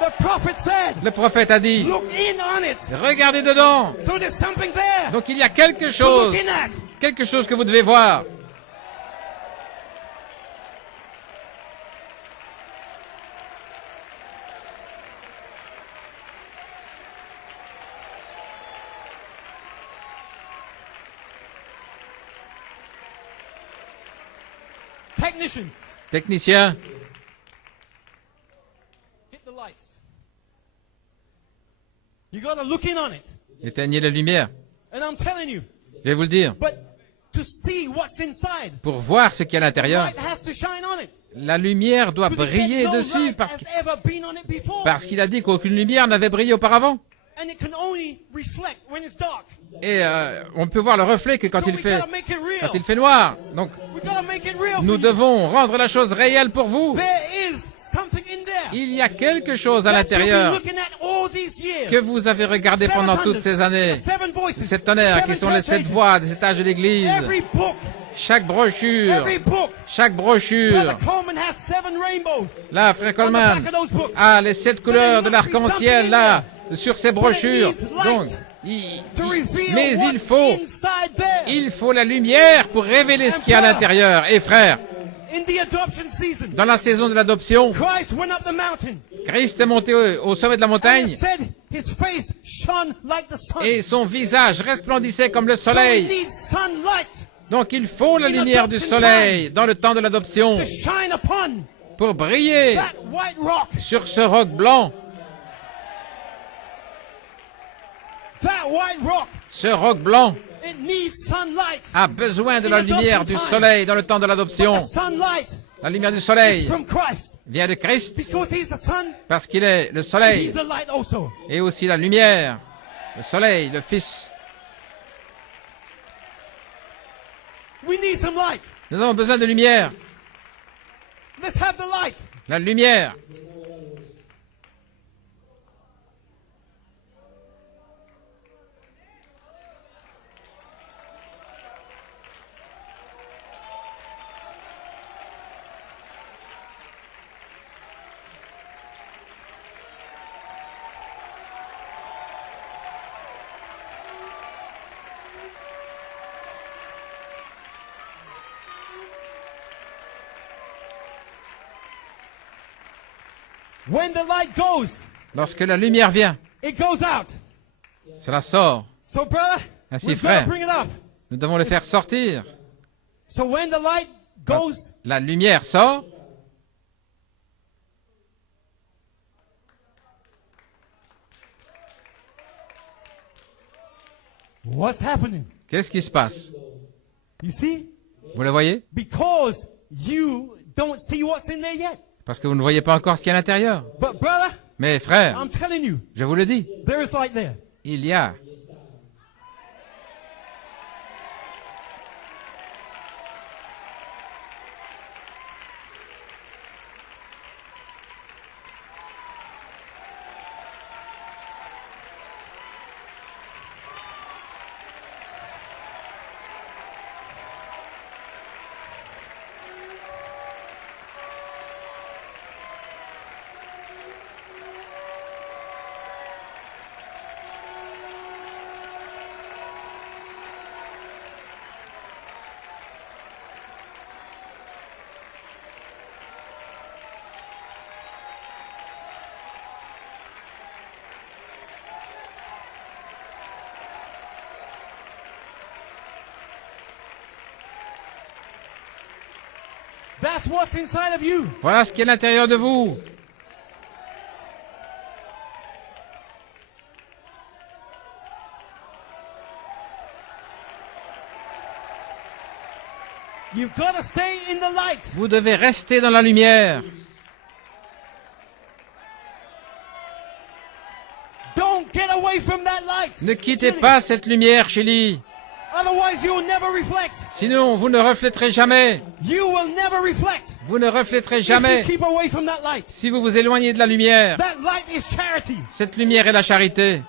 The prophet said, Le prophète a dit, look in on it. regardez dedans. So there's something there Donc il y a quelque to chose, look in at. quelque chose que vous devez voir. Technicians, Technicien, hit the lights. You gotta look in on it. éteignez la lumière. And I'm telling you, Je vais vous le dire. but to see what's inside, Pour voir ce qu'il y a à the l'intérieur, light has to shine on it. la lumière doit 'Cause he said briller no dessus light parce has ever been on it before. qu'il a dit qu'aucune lumière n'avait brillé auparavant. And it can only reflect when it's dark. Et on peut voir le reflet que quand So il we fait, gotta make it real. quand il fait noir. Donc We gotta make it real nous for you. devons rendre la chose réelle pour vous. There is something in there Il y a quelque chose à that you've been l'intérieur looking at all these years. que vous avez regardé Seven pendant thunders, toutes ces années. the seven voices, Ces sept tonnerres qui seven sont les church 7 ages. voix des étages de l'église. Every book, Chaque brochure, every book. chaque brochure. Brother Coleman has 7 rainbows. Là, frère Coleman a les 7 couleurs de l'arc-en-ciel là sur ces brochures. Donc, To reveal mais what's inside there. il faut la lumière pour révéler ce qu'il y a à l'intérieur. Et frère, In the adoption season, dans la saison de l'adoption, Christ went up the mountain. Christ est monté au sommet de la And montagne it said his face shone like the sun. et son visage resplendissait comme le So we soleil. need sunlight Donc il faut la lumière du soleil dans le temps de l'adoption to shine upon pour briller that white rock. sur ce roc blanc. That white rock, Ce roc blanc it needs sunlight. a besoin de la lumière du soleil dans le temps de l'adoption. The sunlight La lumière du is soleil from Christ vient de Christ because he's the sun parce qu'il est le and soleil he's the light also. et aussi la lumière, le soleil, le Fils. We need some light. Nous avons besoin de lumière. Let's have the light. La lumière. When the light goes, Lorsque la lumière vient, it goes out. cela sort. So, brother, Ainsi, we've got frère. to bring it up. Nous devons le faire sortir. So when the light goes, La lumière sort. what's happening? Qu'est-ce qui se passe? You see? Vous le voyez? Because you don't see what's in there yet. Parce que vous ne voyez pas encore ce qu'il y a à l'intérieur. But brother, Mais frère, I'm telling you, je vous le dis, there is light there. il y a. That's what's inside of you. Voilà ce qui est à l'intérieur de vous. You've got to stay in the light. Vous devez rester dans la lumière. Don't get away from that light. Ne quittez Chili, pas cette lumière, Chili. I Otherwise, you will never reflect. Sinon, vous ne refléterez jamais. You will never reflect. Vous ne refléterez If jamais you keep away from that light. si vous vous éloignez de la lumière. That light is charity. Cette lumière est la charité.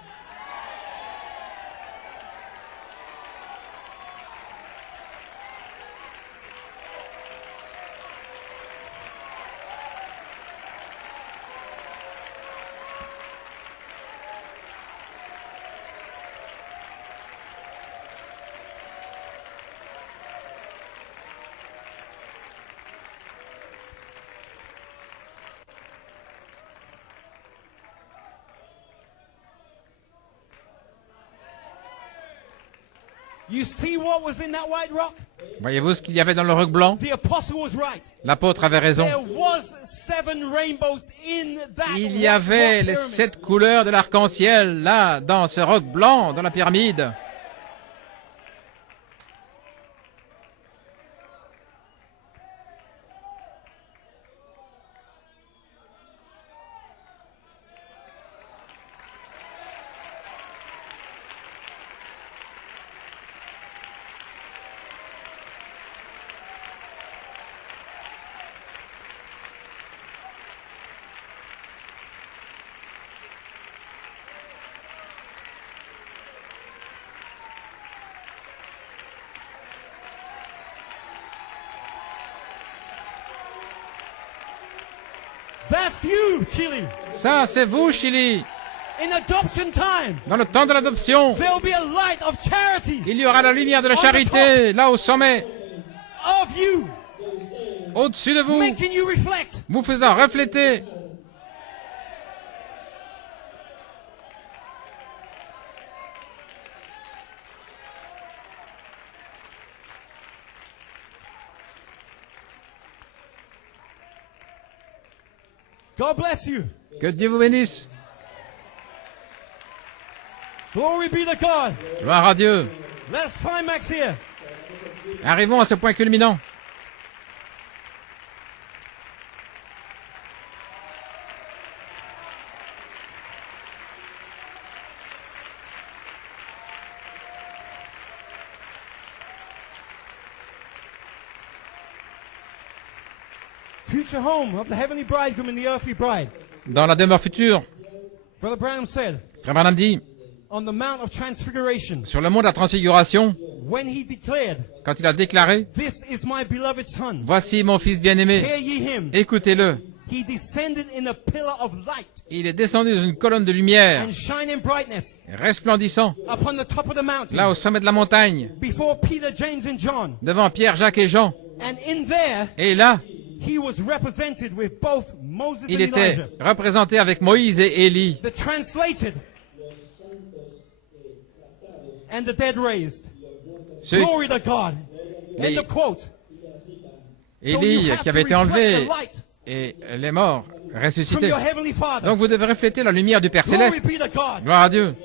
You see what was in that white rock? Voyez-vous ce qu'il y avait dans le roc blanc? The apostle was right. L'apôtre avait raison. There was 7 rainbows in that Il y white avait rock les pyramid. 7 couleurs de l'arc-en-ciel là, dans ce roc blanc, dans la pyramide. That's you, Chile. Ça, c'est vous, Chili. In adoption time, Dans le temps de l'adoption, there will be a light of charity il y aura la lumière de la charité, là au sommet, of you, au-dessus de vous, making you reflect. vous faisant refléter. God bless you. Que Dieu vous bénisse. Glory be to God. Gloire à Dieu. Let's climax here. Arrivons à ce point culminant. Future home of the heavenly bridegroom and the earthly bride. Dans la demeure future, Brother Branham said, Frère Branham dit, on the Mount of Transfiguration, sur le mont de la transfiguration, when he declared, quand il a déclaré, this is my beloved son, voici mon fils bien-aimé, hear ye him. écoutez-le. He descended in a pillar of light Il est descendu dans une colonne de lumière, and shining brightness resplendissant, upon the top of the mountain là au sommet de la montagne, before Peter, James, and John. devant Pierre, Jacques et Jean. And in there, Et là, he was represented with both Moses il and était Elijah. représenté avec Moïse et Élie, The translated and the dead raised. ceux, Glory to God. End Les- of quote. So you Élie have qui avait to été reflect enlevé the light et les morts from ressuscités. your heavenly Father. Donc vous devez refléter la lumière du Père Glory Céleste. be to God. Gloire à Dieu.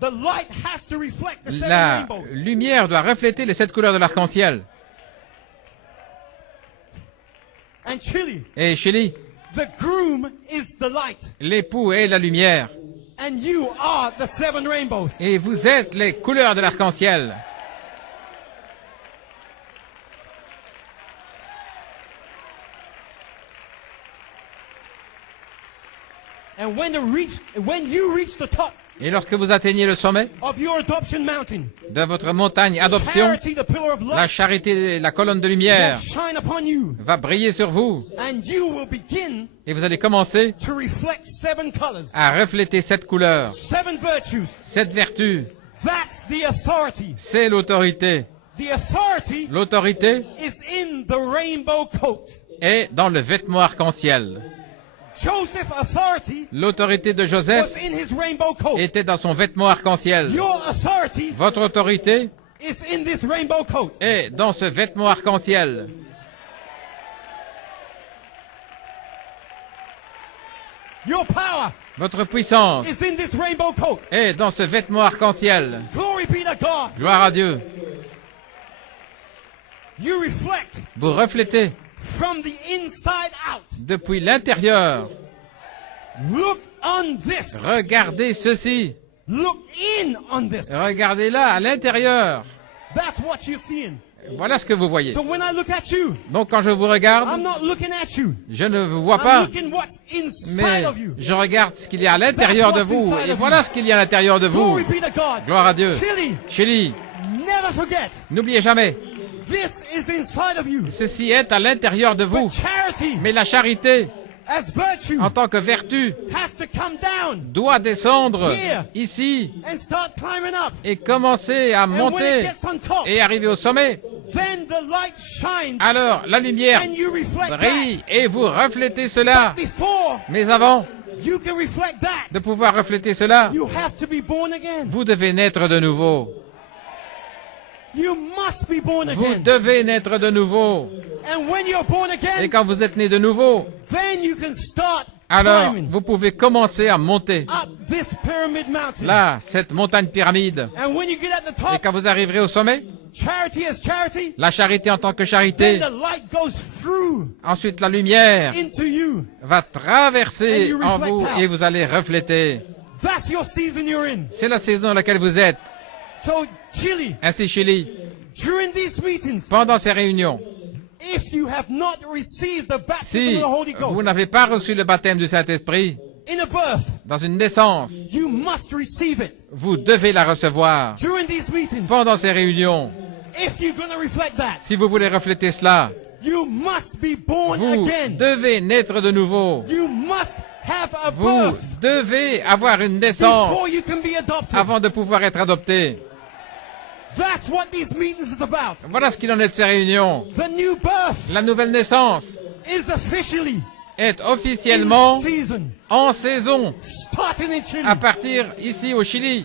The light has to reflect the 7 La rainbows. lumière doit refléter les 7 couleurs de l'arc-en-ciel. And Chile, Et Chili, the groom is the light. l'époux est la lumière. And you are the 7 rainbows. Et vous êtes les couleurs de l'arc-en-ciel. And when you reach the top Et lorsque vous atteignez le sommet of your adoption mountain, de votre montagne adoption, charity, the pillar of la light, charité, la colonne de will lumière, shine upon you. va briller sur vous. And you will begin Et vous allez commencer to reflect 7 colors, à refléter 7 couleurs, 7 virtues. 7 vertus. That's the authority. C'est l'autorité. The authority L'autorité is in the rainbow coat. est dans le vêtement arc-en-ciel. Joseph's authority L'autorité de was Joseph in his rainbow coat. était dans son vêtement arc-en-ciel. Your authority Votre autorité is in this rainbow coat. est dans ce vêtement arc-en-ciel. Your power Votre puissance is in this rainbow coat. est dans ce vêtement arc-en-ciel. Glory be to God. Gloire à Dieu. You reflect Vous reflétez from the inside out. depuis l'intérieur. Look on this. Regardez ceci. Look in on this. Regardez là, à l'intérieur. That's what you're seeing. Voilà ce que vous voyez. So when I look at you, Donc quand je vous regarde, I'm not looking at you. je ne vous vois I'm pas, looking what's inside mais of you. je regarde ce qu'il y a à l'intérieur de vous. Et voilà ce qu'il y a à l'intérieur de vous. Glory be to God. Gloire à Dieu. Chili, Chili, never forget. n'oubliez jamais, This is inside of you. ceci est à l'intérieur de vous. But charity Mais la charité, as virtue en tant que vertu, has to come down doit descendre Here. ici and start climbing up. et commencer à And when it monter gets on top, et arriver au sommet. then the light shines Alors la lumière and you reflect brille that. et vous reflétez cela. Before Mais avant you can reflect de that, pouvoir refléter cela, you have to be born again. vous devez naître de nouveau. You must be born Vous again. devez naître de nouveau. And when you're born Et again, quand vous êtes né de nouveau, then you can start alors climbing vous pouvez commencer à monter. up this pyramid mountain. Là, cette montagne pyramide. And when you get at the Et top, quand vous arriverez au sommet, charity as charity, la charité en tant que then charité, the light goes through ensuite la lumière into you. va traverser And you en reflect vous out. et vous allez refléter. That's your season you're in. C'est la saison dans laquelle vous êtes. So, Chile, Ainsi, Chili, during these meetings, pendant ces réunions, if you have not received the baptism si of the Holy vous Ghost n'avez pas reçu le baptême du Saint-Esprit in a birth, dans une naissance, you must receive it vous devez la recevoir. during these meetings. Pendant ces réunions, If you're going to reflect that, si vous voulez refléter cela, you must be born vous again. devez naître de nouveau. You must have a Vous birth devez avoir une naissance before you can be adopted. avant de pouvoir être adopté. That's what these meetings is about. Voilà ce qu'il en est de ces réunions. The new birth La nouvelle naissance is officially est in officiellement season, en saison starting in Chile. à partir ici au Chili.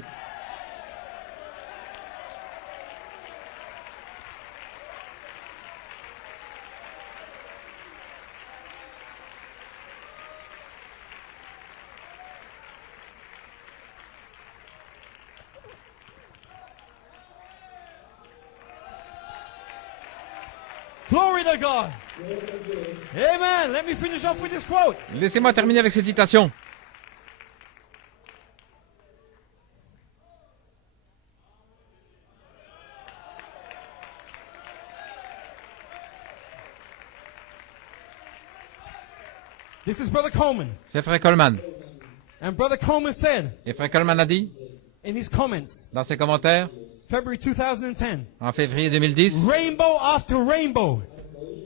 Glory to God. Amen. Let me finish off with this quote. Laissez-moi terminer avec cette citation. This is Brother Coleman. C'est Frère Coleman. And Brother Coleman said Et Frère Coleman a dit, in his comments, dans ses commentaires, February 2010, en février 2010, rainbow after rainbow,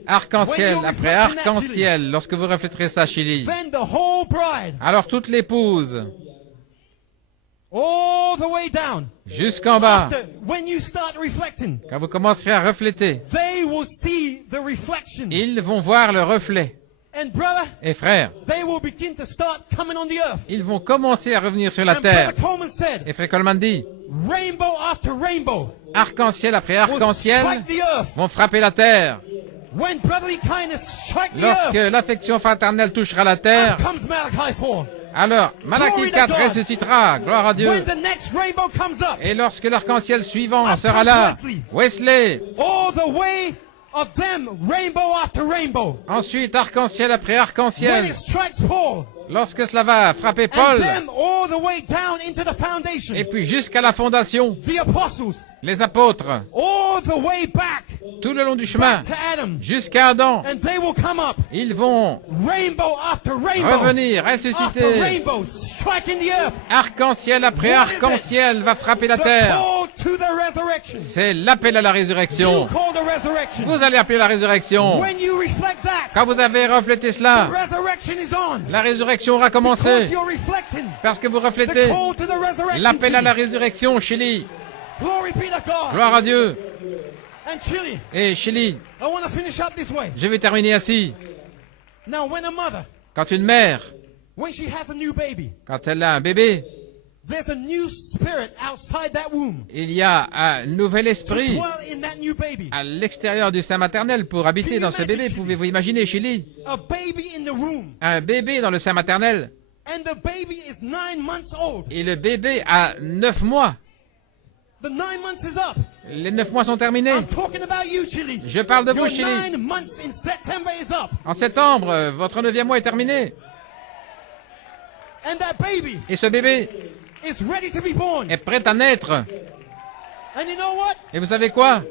arc-en-ciel après arc-en-ciel, lorsque vous refléterez ça, Chili. then the whole bride, Alors toute l'épouse, all the way down, jusqu'en bas, after, when you start reflecting, quand vous commencerez à refléter, they will see the reflection. ils vont voir le reflet. And brother, Et frère, they will begin to start coming on the earth. ils vont commencer à revenir sur la And terre. Brother Coleman said, Et Frère Coleman dit, rainbow after rainbow arc-en-ciel après will arc-en-ciel strike the earth. vont frapper la terre. When brotherly kindness strike the Lorsque earth, l'affection fraternelle touchera la terre, out comes Malachi 4. alors Malachie 4 ressuscitera, gloire à Dieu. When the next rainbow comes up, Et lorsque l'arc-en-ciel suivant sera là, Wesley, all the way of them, rainbow after rainbow. ensuite arc-en-ciel après When arc-en-ciel, it strikes Paul, lorsque cela va frapper and Paul, them all the way down into the foundation, et puis jusqu'à la fondation, the apostles, les apôtres, all the way back tout le long du chemin, to Adam, jusqu'à Adam, and they will come up, ils vont rainbow after rainbow, revenir, after ressusciter. rainbow, striking the earth. Arc-en-ciel après arc-en-ciel va frapper la The terre. call to the resurrection. C'est l'appel à la You résurrection. call the resurrection. Vous allez appeler la résurrection. When you reflect that, Quand vous avez reflété the cela, resurrection is on. la résurrection aura Because commencé. you're reflecting Parce que vous the reflétez call to the resurrection. l'appel à la Chile. résurrection, Chili. Glory be to God. Gloire à Dieu. And Chile, Et Chili, I want to finish up this way. je vais terminer ainsi. Now, when a mother, Quand une mère, when she has a new baby, quand elle a un bébé, there's a new spirit outside that womb il y a un nouvel to esprit dwell in that new baby. à l'extérieur du sein maternel pour habiter dans ce bébé. Pouvez-vous imaginer, Chili? A baby in the womb. Un bébé dans le sein maternel. And the baby is 9 months old. Et le bébé a 9 mois. The 9 months is up. Les 9 mois sont terminés. I'm talking about you, Chile. Je parle de vous, Your Chili. 9 months in September is up. En septembre, votre 9e mois est terminé. And that baby Et ce bébé is ready to be born. est prêt à naître. And you know what? Et vous savez quoi?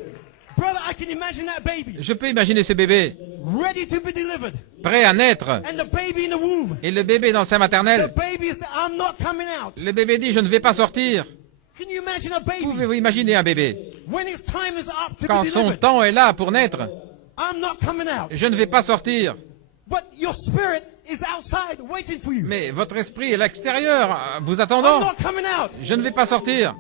Brother, I can imagine that baby Je peux imaginer ce bébé ready to be delivered. prêt à naître. And the baby in the womb. Et le bébé dans le sein The maternel. baby is, I'm not coming out. Le bébé dit, je ne vais pas sortir. Can you imagine a baby? Pouvez-vous imaginer un bébé? When its time is up to Quand be son delivered, temps est là pour naître, I'm not coming out. je ne vais pas sortir. But your spirit is outside waiting for you. Mais votre esprit est à l'extérieur, vous I'm attendant. not coming out. Je ne vais pas sortir.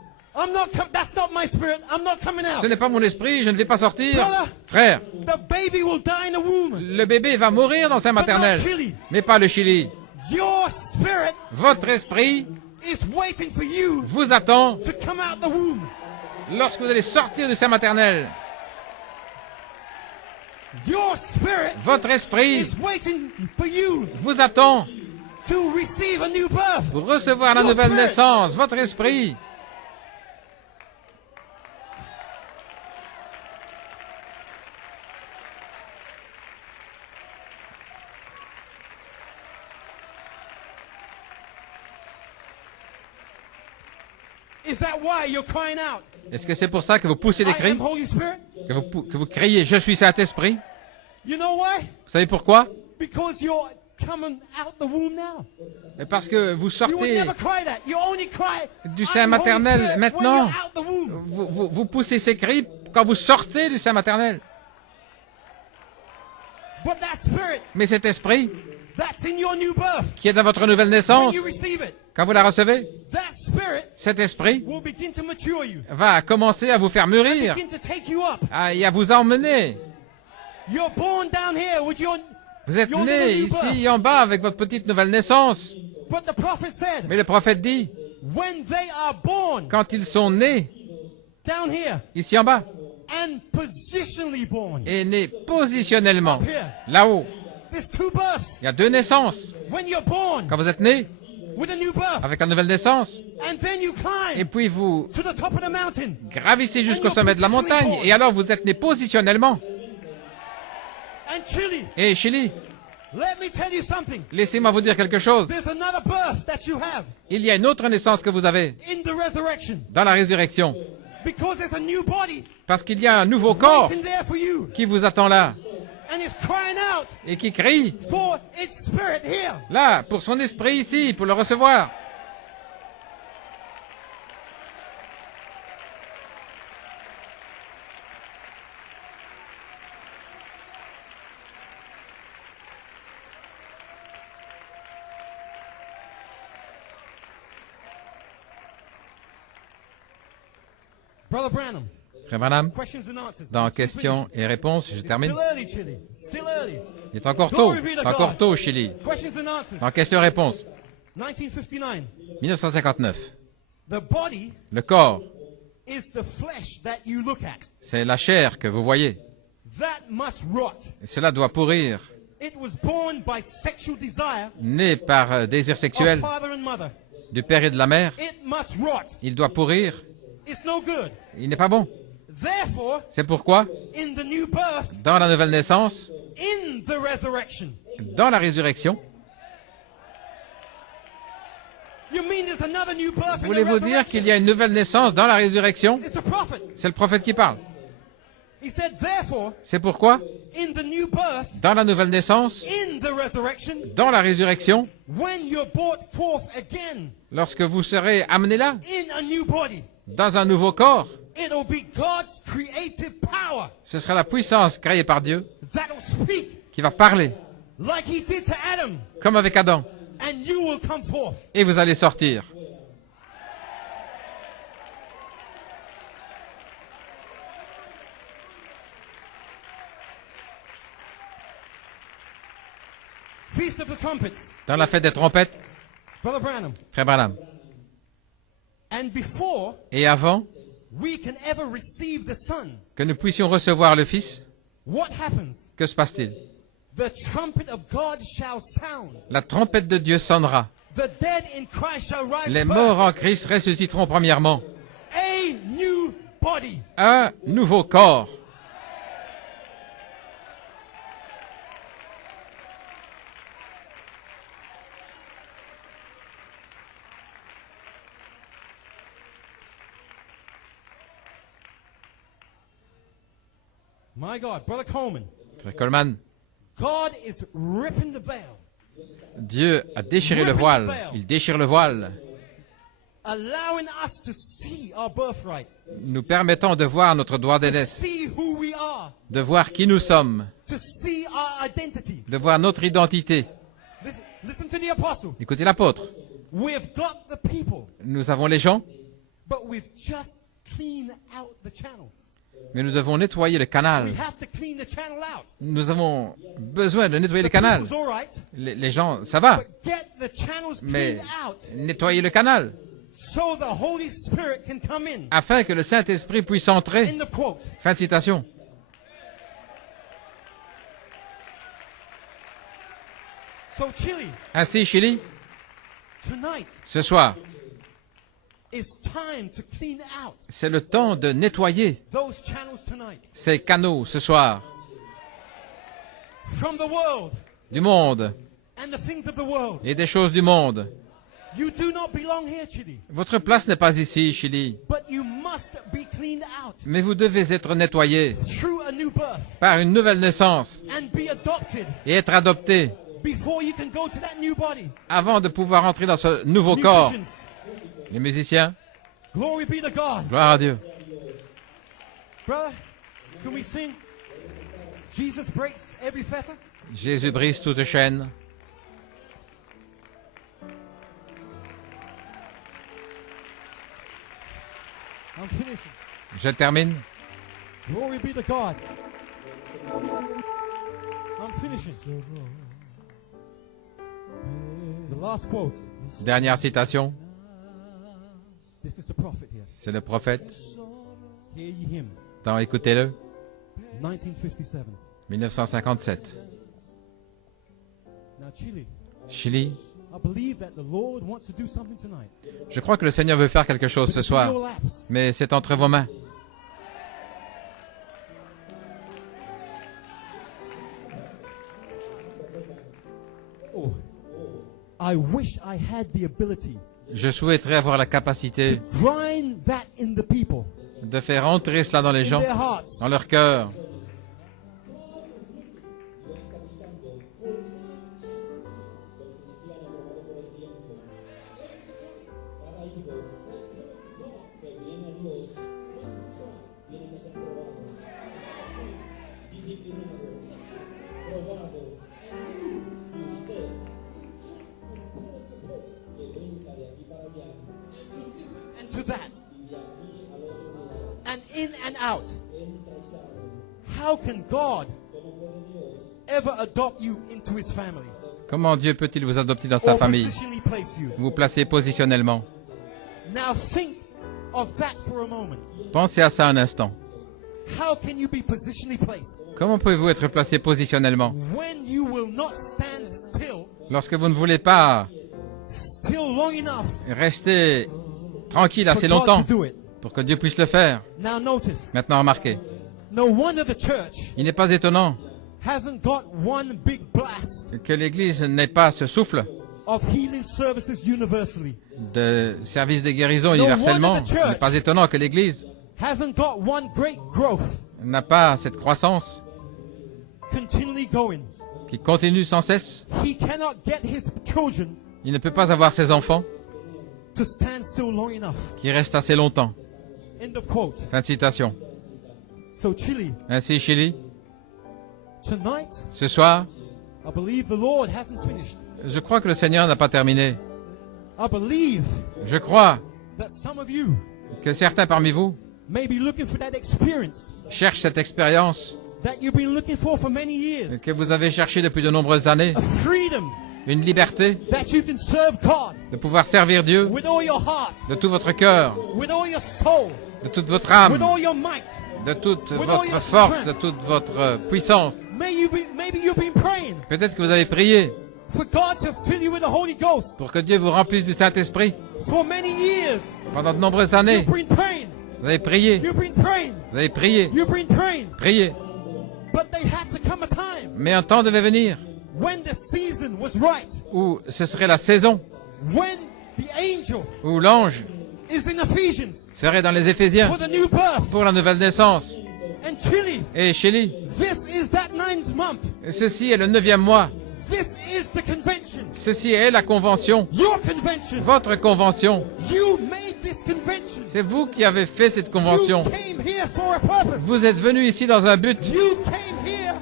That's not my spirit. I'm not coming Ce out. n'est pas mon esprit, je ne vais pas sortir. Brother. Frère, The baby will die in the womb. le bébé va mourir dans le sein But not maternel. Chile. Mais pas le Chili. Your spirit Votre esprit is waiting for you vous attend to come out the womb. lorsque vous allez sortir du sein maternel. Your spirit Votre esprit is waiting for you vous attend to receive a new birth. pour recevoir la Your nouvelle spirit. naissance. Votre esprit. Is that why you're crying out? Est-ce que c'est pour ça que vous poussez des I cris? am Holy Spirit. Que vous criez, je suis Saint-Esprit? You know why? Vous savez pourquoi? Because you're coming out the womb now. Parce que vous You would sortez never cry that. You only cry du I sein am Holy maternel Spirit maintenant. when you're out the womb. Vous poussez ces cris quand vous sortez du sein maternel. But that spirit Mais cet esprit that's in your new birth, qui est dans votre nouvelle when naissance, you receive it, quand vous la recevez, that spirit cet esprit will begin to mature you, va commencer à vous faire mûrir begin to take you up. et à vous emmener. You're born down here with your. Vous êtes Your né little new ici en bas avec votre petite nouvelle naissance. But the prophet said, Mais le prophète dit, when they are born quand ils sont nés down here ici en bas, and positionally born, et nés positionnellement up here, là-haut, there's two births. il y a deux naissances. When you're born Quand vous êtes né with a new birth, avec la nouvelle naissance, and then you et climb puis vous to the top of the mountain, gravissez jusqu'au sommet de la montagne, et alors vous êtes né positionnellement. and Chile, Et Chili, let me tell you something. laissez-moi vous dire quelque chose. There's another birth that you have Il y a une autre naissance que vous avez in the resurrection, dans la résurrection. because there's a new body Parce qu'il y a un nouveau corps waiting there for you, qui vous attend là and it's crying out et qui crie for its spirit here. là pour son esprit ici, pour le recevoir. Brother Branham, Frère Branham, questions and answers. dans I'm still questions et réponses, je finished. termine. Still early, Chile. Still early. Il est encore tôt, c'est encore tôt, Chili. Questions and answers. Dans questions-réponses, 1959. 1959. The body Le corps, is the flesh that you look at. c'est la chair que vous voyez. That must rot. Et cela doit pourrir, It was born by sexual desire né par désir of sexuel father and mother. du père et de la mère. It must rot. Il doit pourrir. It's no good. Il n'est pas bon. Therefore, C'est pourquoi, in the new birth, dans la nouvelle naissance, in the resurrection, dans la résurrection, you mean there's another new birth in the voulez-vous dire qu'il resurrection? y a une nouvelle naissance dans la résurrection? It's a prophet. C'est le prophète qui parle. He said, therefore, C'est pourquoi, in the new birth, dans la nouvelle naissance, in the resurrection, dans la résurrection, when you're brought forth again lorsque vous serez amené là, in a new body, dans un nouveau corps, it'll be God's creative power ce sera la puissance créée par Dieu that'll speak qui va parler, like he did to Adam, comme avec Adam, and you will come forth. et vous allez sortir. Feast of the Trumpets, Dans la fête des trompettes, Brother Branham. Frère Branham. And before Et avant we can ever receive the Son, que nous puissions recevoir le Fils, what happens? que se passe-t-il? The trumpet of God shall sound. La trompette de Dieu sonnera. The dead in Christ shall rise Les first. morts en Christ ressusciteront premièrement. A new body. Un nouveau corps. My God, Brother Coleman, Frère Coleman, God is ripping the veil, Dieu a déchiré le voile. Il déchire le voile, allowing us to see our birthright, nous permettant de voir notre droit to d'aînesse, see who we are, de voir qui nous sommes, to see our identity. de voir notre identité. Listen to the apostle. Écoutez l'apôtre. We've got the people, Nous avons les gens, but we've just cleaned out the channel. mais nous devons nettoyer le canal. We have to clean the channel out. Nous avons besoin de nettoyer le The canal. people's all right, Les gens, ça va, but get the channels mais cleaned out nettoyer le canal so the Holy Spirit can come in. afin que le Saint-Esprit puisse entrer. End of quote. Fin de citation. So Chile, Ainsi, Chili, tonight ce soir, is time to clean out c'est le temps de nettoyer those channels tonight ces canaux ce soir from the world du monde and the things of the world. et des choses du monde. You do not belong here, Chile, Votre place n'est pas ici, Chili, but you must be cleaned out mais vous devez être nettoyé through a new birth par une nouvelle naissance and be adopted et être adopté before you can go to that new body. avant de pouvoir entrer dans ce nouveau corps. Musicians, Les musiciens, glory be to God. gloire à Dieu. Brother, can we sing Jesus breaks every fetter? Jésus brise toute chaîne. I'm finishing. Je termine. Glory be to God. I'm finishing. The last quote. Dernière citation, This is the prophet here. c'est le prophète. Hear ye him. Dans Écoutez-le, 1957. 1957. Now, Chile, Chili, I believe that the Lord wants to do something tonight. je crois que le Seigneur veut faire quelque chose ce It's in your soir, laps. mais c'est entre vos mains. Oh, I wish I had the ability Je souhaiterais avoir la to capacité grind that in the people, de faire entrer cela dans les in gens, their hearts. dans leur cœur. And to that, and in and out. How can God ever adopt you into his family? Comment Dieu peut-il vous adopter dans sa Or famille, positionally place you? vous placer positionnellement? Now think of that for a moment. Pensez à ça un instant. How can you be positionally placed Comment pouvez-vous être placé positionnellement when you will not stand still lorsque vous ne voulez pas long enough rester tranquille for assez God longtemps to do it? pour que Dieu puisse le faire? Now notice, Maintenant, remarquez, no wonder the church il n'est pas étonnant hasn't got one big blast que l'Église n'ait pas ce souffle of healing services universally. de service de guérison universellement. Il n'est pas étonnant que l'Église Hasn't got one great growth n'a pas cette croissance continually going. qui continue sans cesse. He cannot get his children Il ne peut pas avoir ses enfants to stand still long enough. qui restent assez longtemps. End of quote. Fin de citation. So Chile, Ainsi, Chili, tonight, ce soir, I believe the Lord hasn't finished. je crois que le Seigneur n'a pas terminé. I believe Je crois that some of you que certains parmi vous may be looking for that experience cherchent cette expérience that you've been looking for many years. que vous avez cherchée depuis de nombreuses années. A freedom Une liberté that you can serve God de pouvoir servir Dieu with all your heart, de tout votre cœur, with all your soul, de toute votre âme, with all your might. de toute votre force, de toute votre puissance. Maybe you've been praying Peut-être que vous avez prié for God to fill you with the Holy Ghost pour que Dieu vous remplisse du Saint-Esprit. for many years. Pendant de nombreuses années, You've been praying. vous avez prié, You've been praying. vous avez prié, You've been praying. prié. But they had to come a time Mais un temps devait venir when the season was right, où ce serait la saison, when the angel où l'ange is in Ephesians serait dans les Éphésiens for the new birth. pour la nouvelle naissance. And Chile, et Chili. this is that 9th month. Ceci est le 9e mois. This is the convention. Ceci est la convention. Your convention. Votre convention. You made this convention. C'est vous qui avez fait cette convention. You came here for a purpose. Vous êtes venu ici dans un but. You came here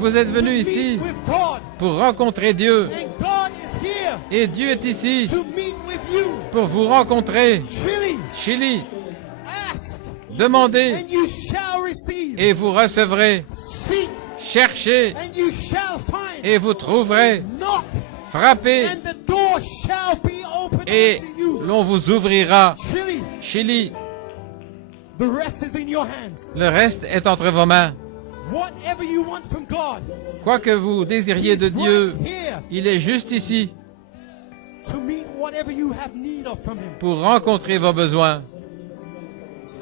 Vous êtes to venu meet ici with God. pour rencontrer Dieu. And God is here Et Dieu est ici to meet with you. pour vous rencontrer. Chile, Chili, ask demandez and you shall receive. et vous recevrez. Seek Cherchez and you shall find. et vous trouverez. Knock Frappez and the door shall be opened et unto you. l'on vous ouvrira. Chile, Chili, the rest is in your hands. le reste est entre vos mains. Whatever you want from God, Quoi que vous désiriez He's de Dieu, right here il est juste ici to meet whatever you have need of from Him. pour rencontrer vos besoins.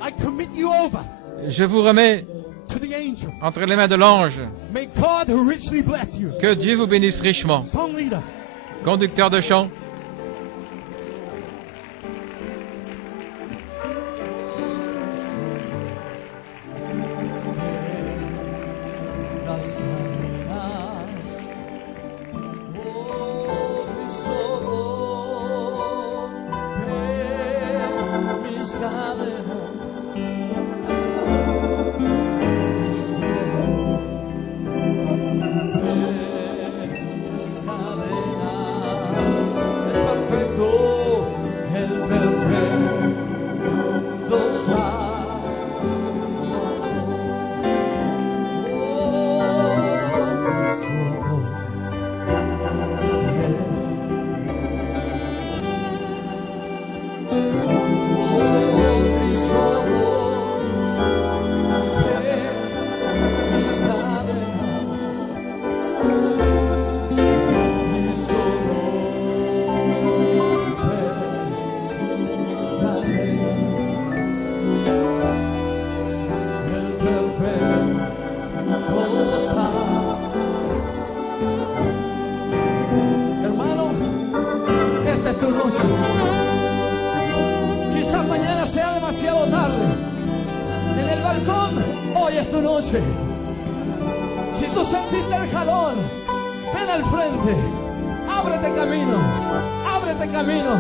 I commit you over Je vous remets to the angel. entre les mains de l'ange. May God richly bless you. Que Dieu vous bénisse richement. Song leader. Conducteur de chant. Las cadenas, oh Cristo, rompe mis cadenas, Cristo, rompe mis cadenas, el perfecto salvador. Hermano, esta es tu noche. Quizás mañana sea demasiado tarde. En el balcón, hoy es tu noche. Si tú sentiste el jalón, ven al frente. Ábrete camino, ábrete camino.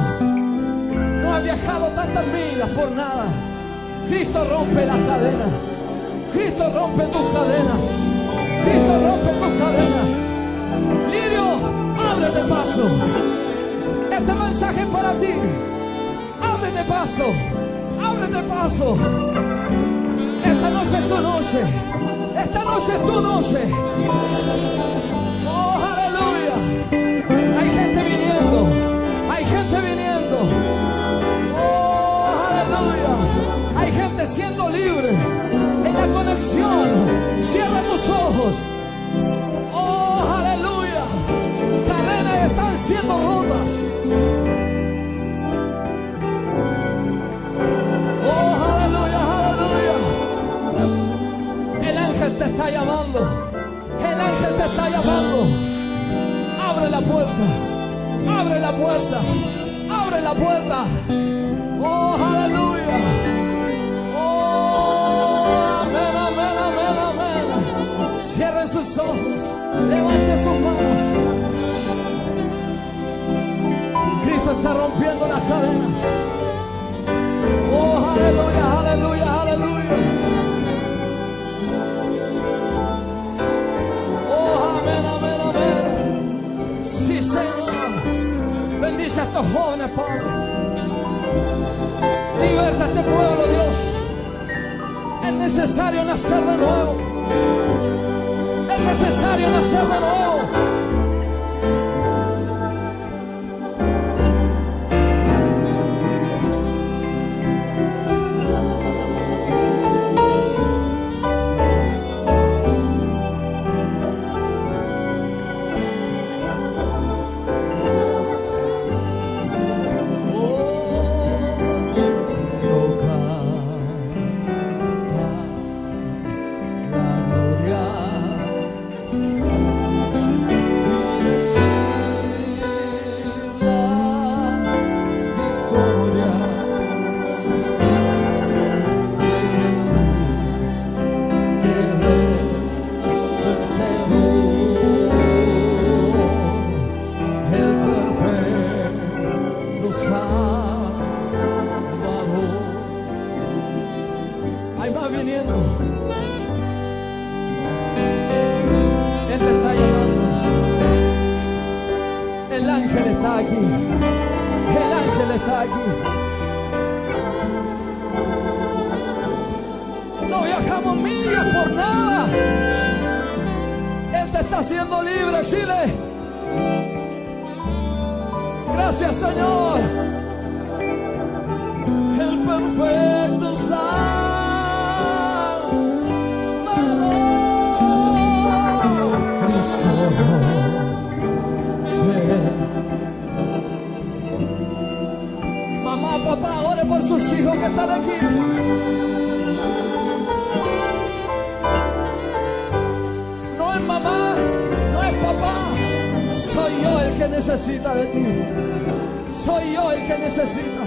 No has viajado tantas millas por nada. Cristo rompe las cadenas. Cristo rompe tus cadenas. Cristo rompe tus cadenas. Lirio, ábrete paso. Este mensaje es para ti. Ábrete paso. Ábrete paso. Esta noche es tu noche. Esta noche es tu noche. Oh, aleluya. Hay gente viniendo. Hay gente viniendo. Oh, aleluya. Hay gente siendo libre. En la conexión. Cierra tus ojos. Oh, aleluya. Cadenas están siendo rotas. Oh, aleluya, aleluya. El ángel te está llamando. El ángel te está llamando. Abre la puerta. Abre la puerta. Abre la puerta. Oh, aleluya. Oh, amén, amén, amén, amén. Cierren sus ojos. Levanten sus manos. Cristo está rompiendo las cadenas. Oh, aleluya, aleluya, aleluya. Oh, amén, amén, amén. Sí, Señor. Bendice a estos jóvenes, Padre. Liberta a este pueblo, Dios. Es necesario nacer de nuevo. Es necesario nacer de nuevo. La gloria está aquí. No viajamos millas por nada. Él te está haciendo libre, Chile. Gracias, Señor. El perfecto Salvador, Cristo. Mamá, papá, ore por sus hijos que están aquí. No es mamá, no es papá. Soy yo el que necesita de ti. Soy yo el que necesita.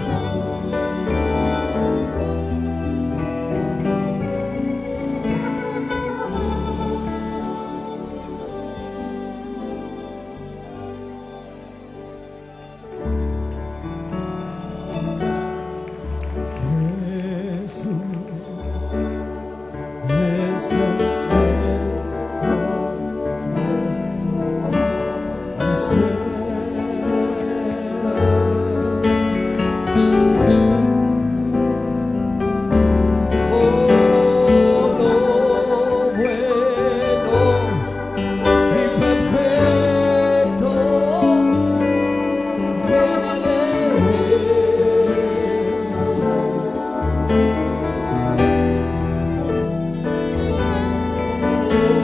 Oh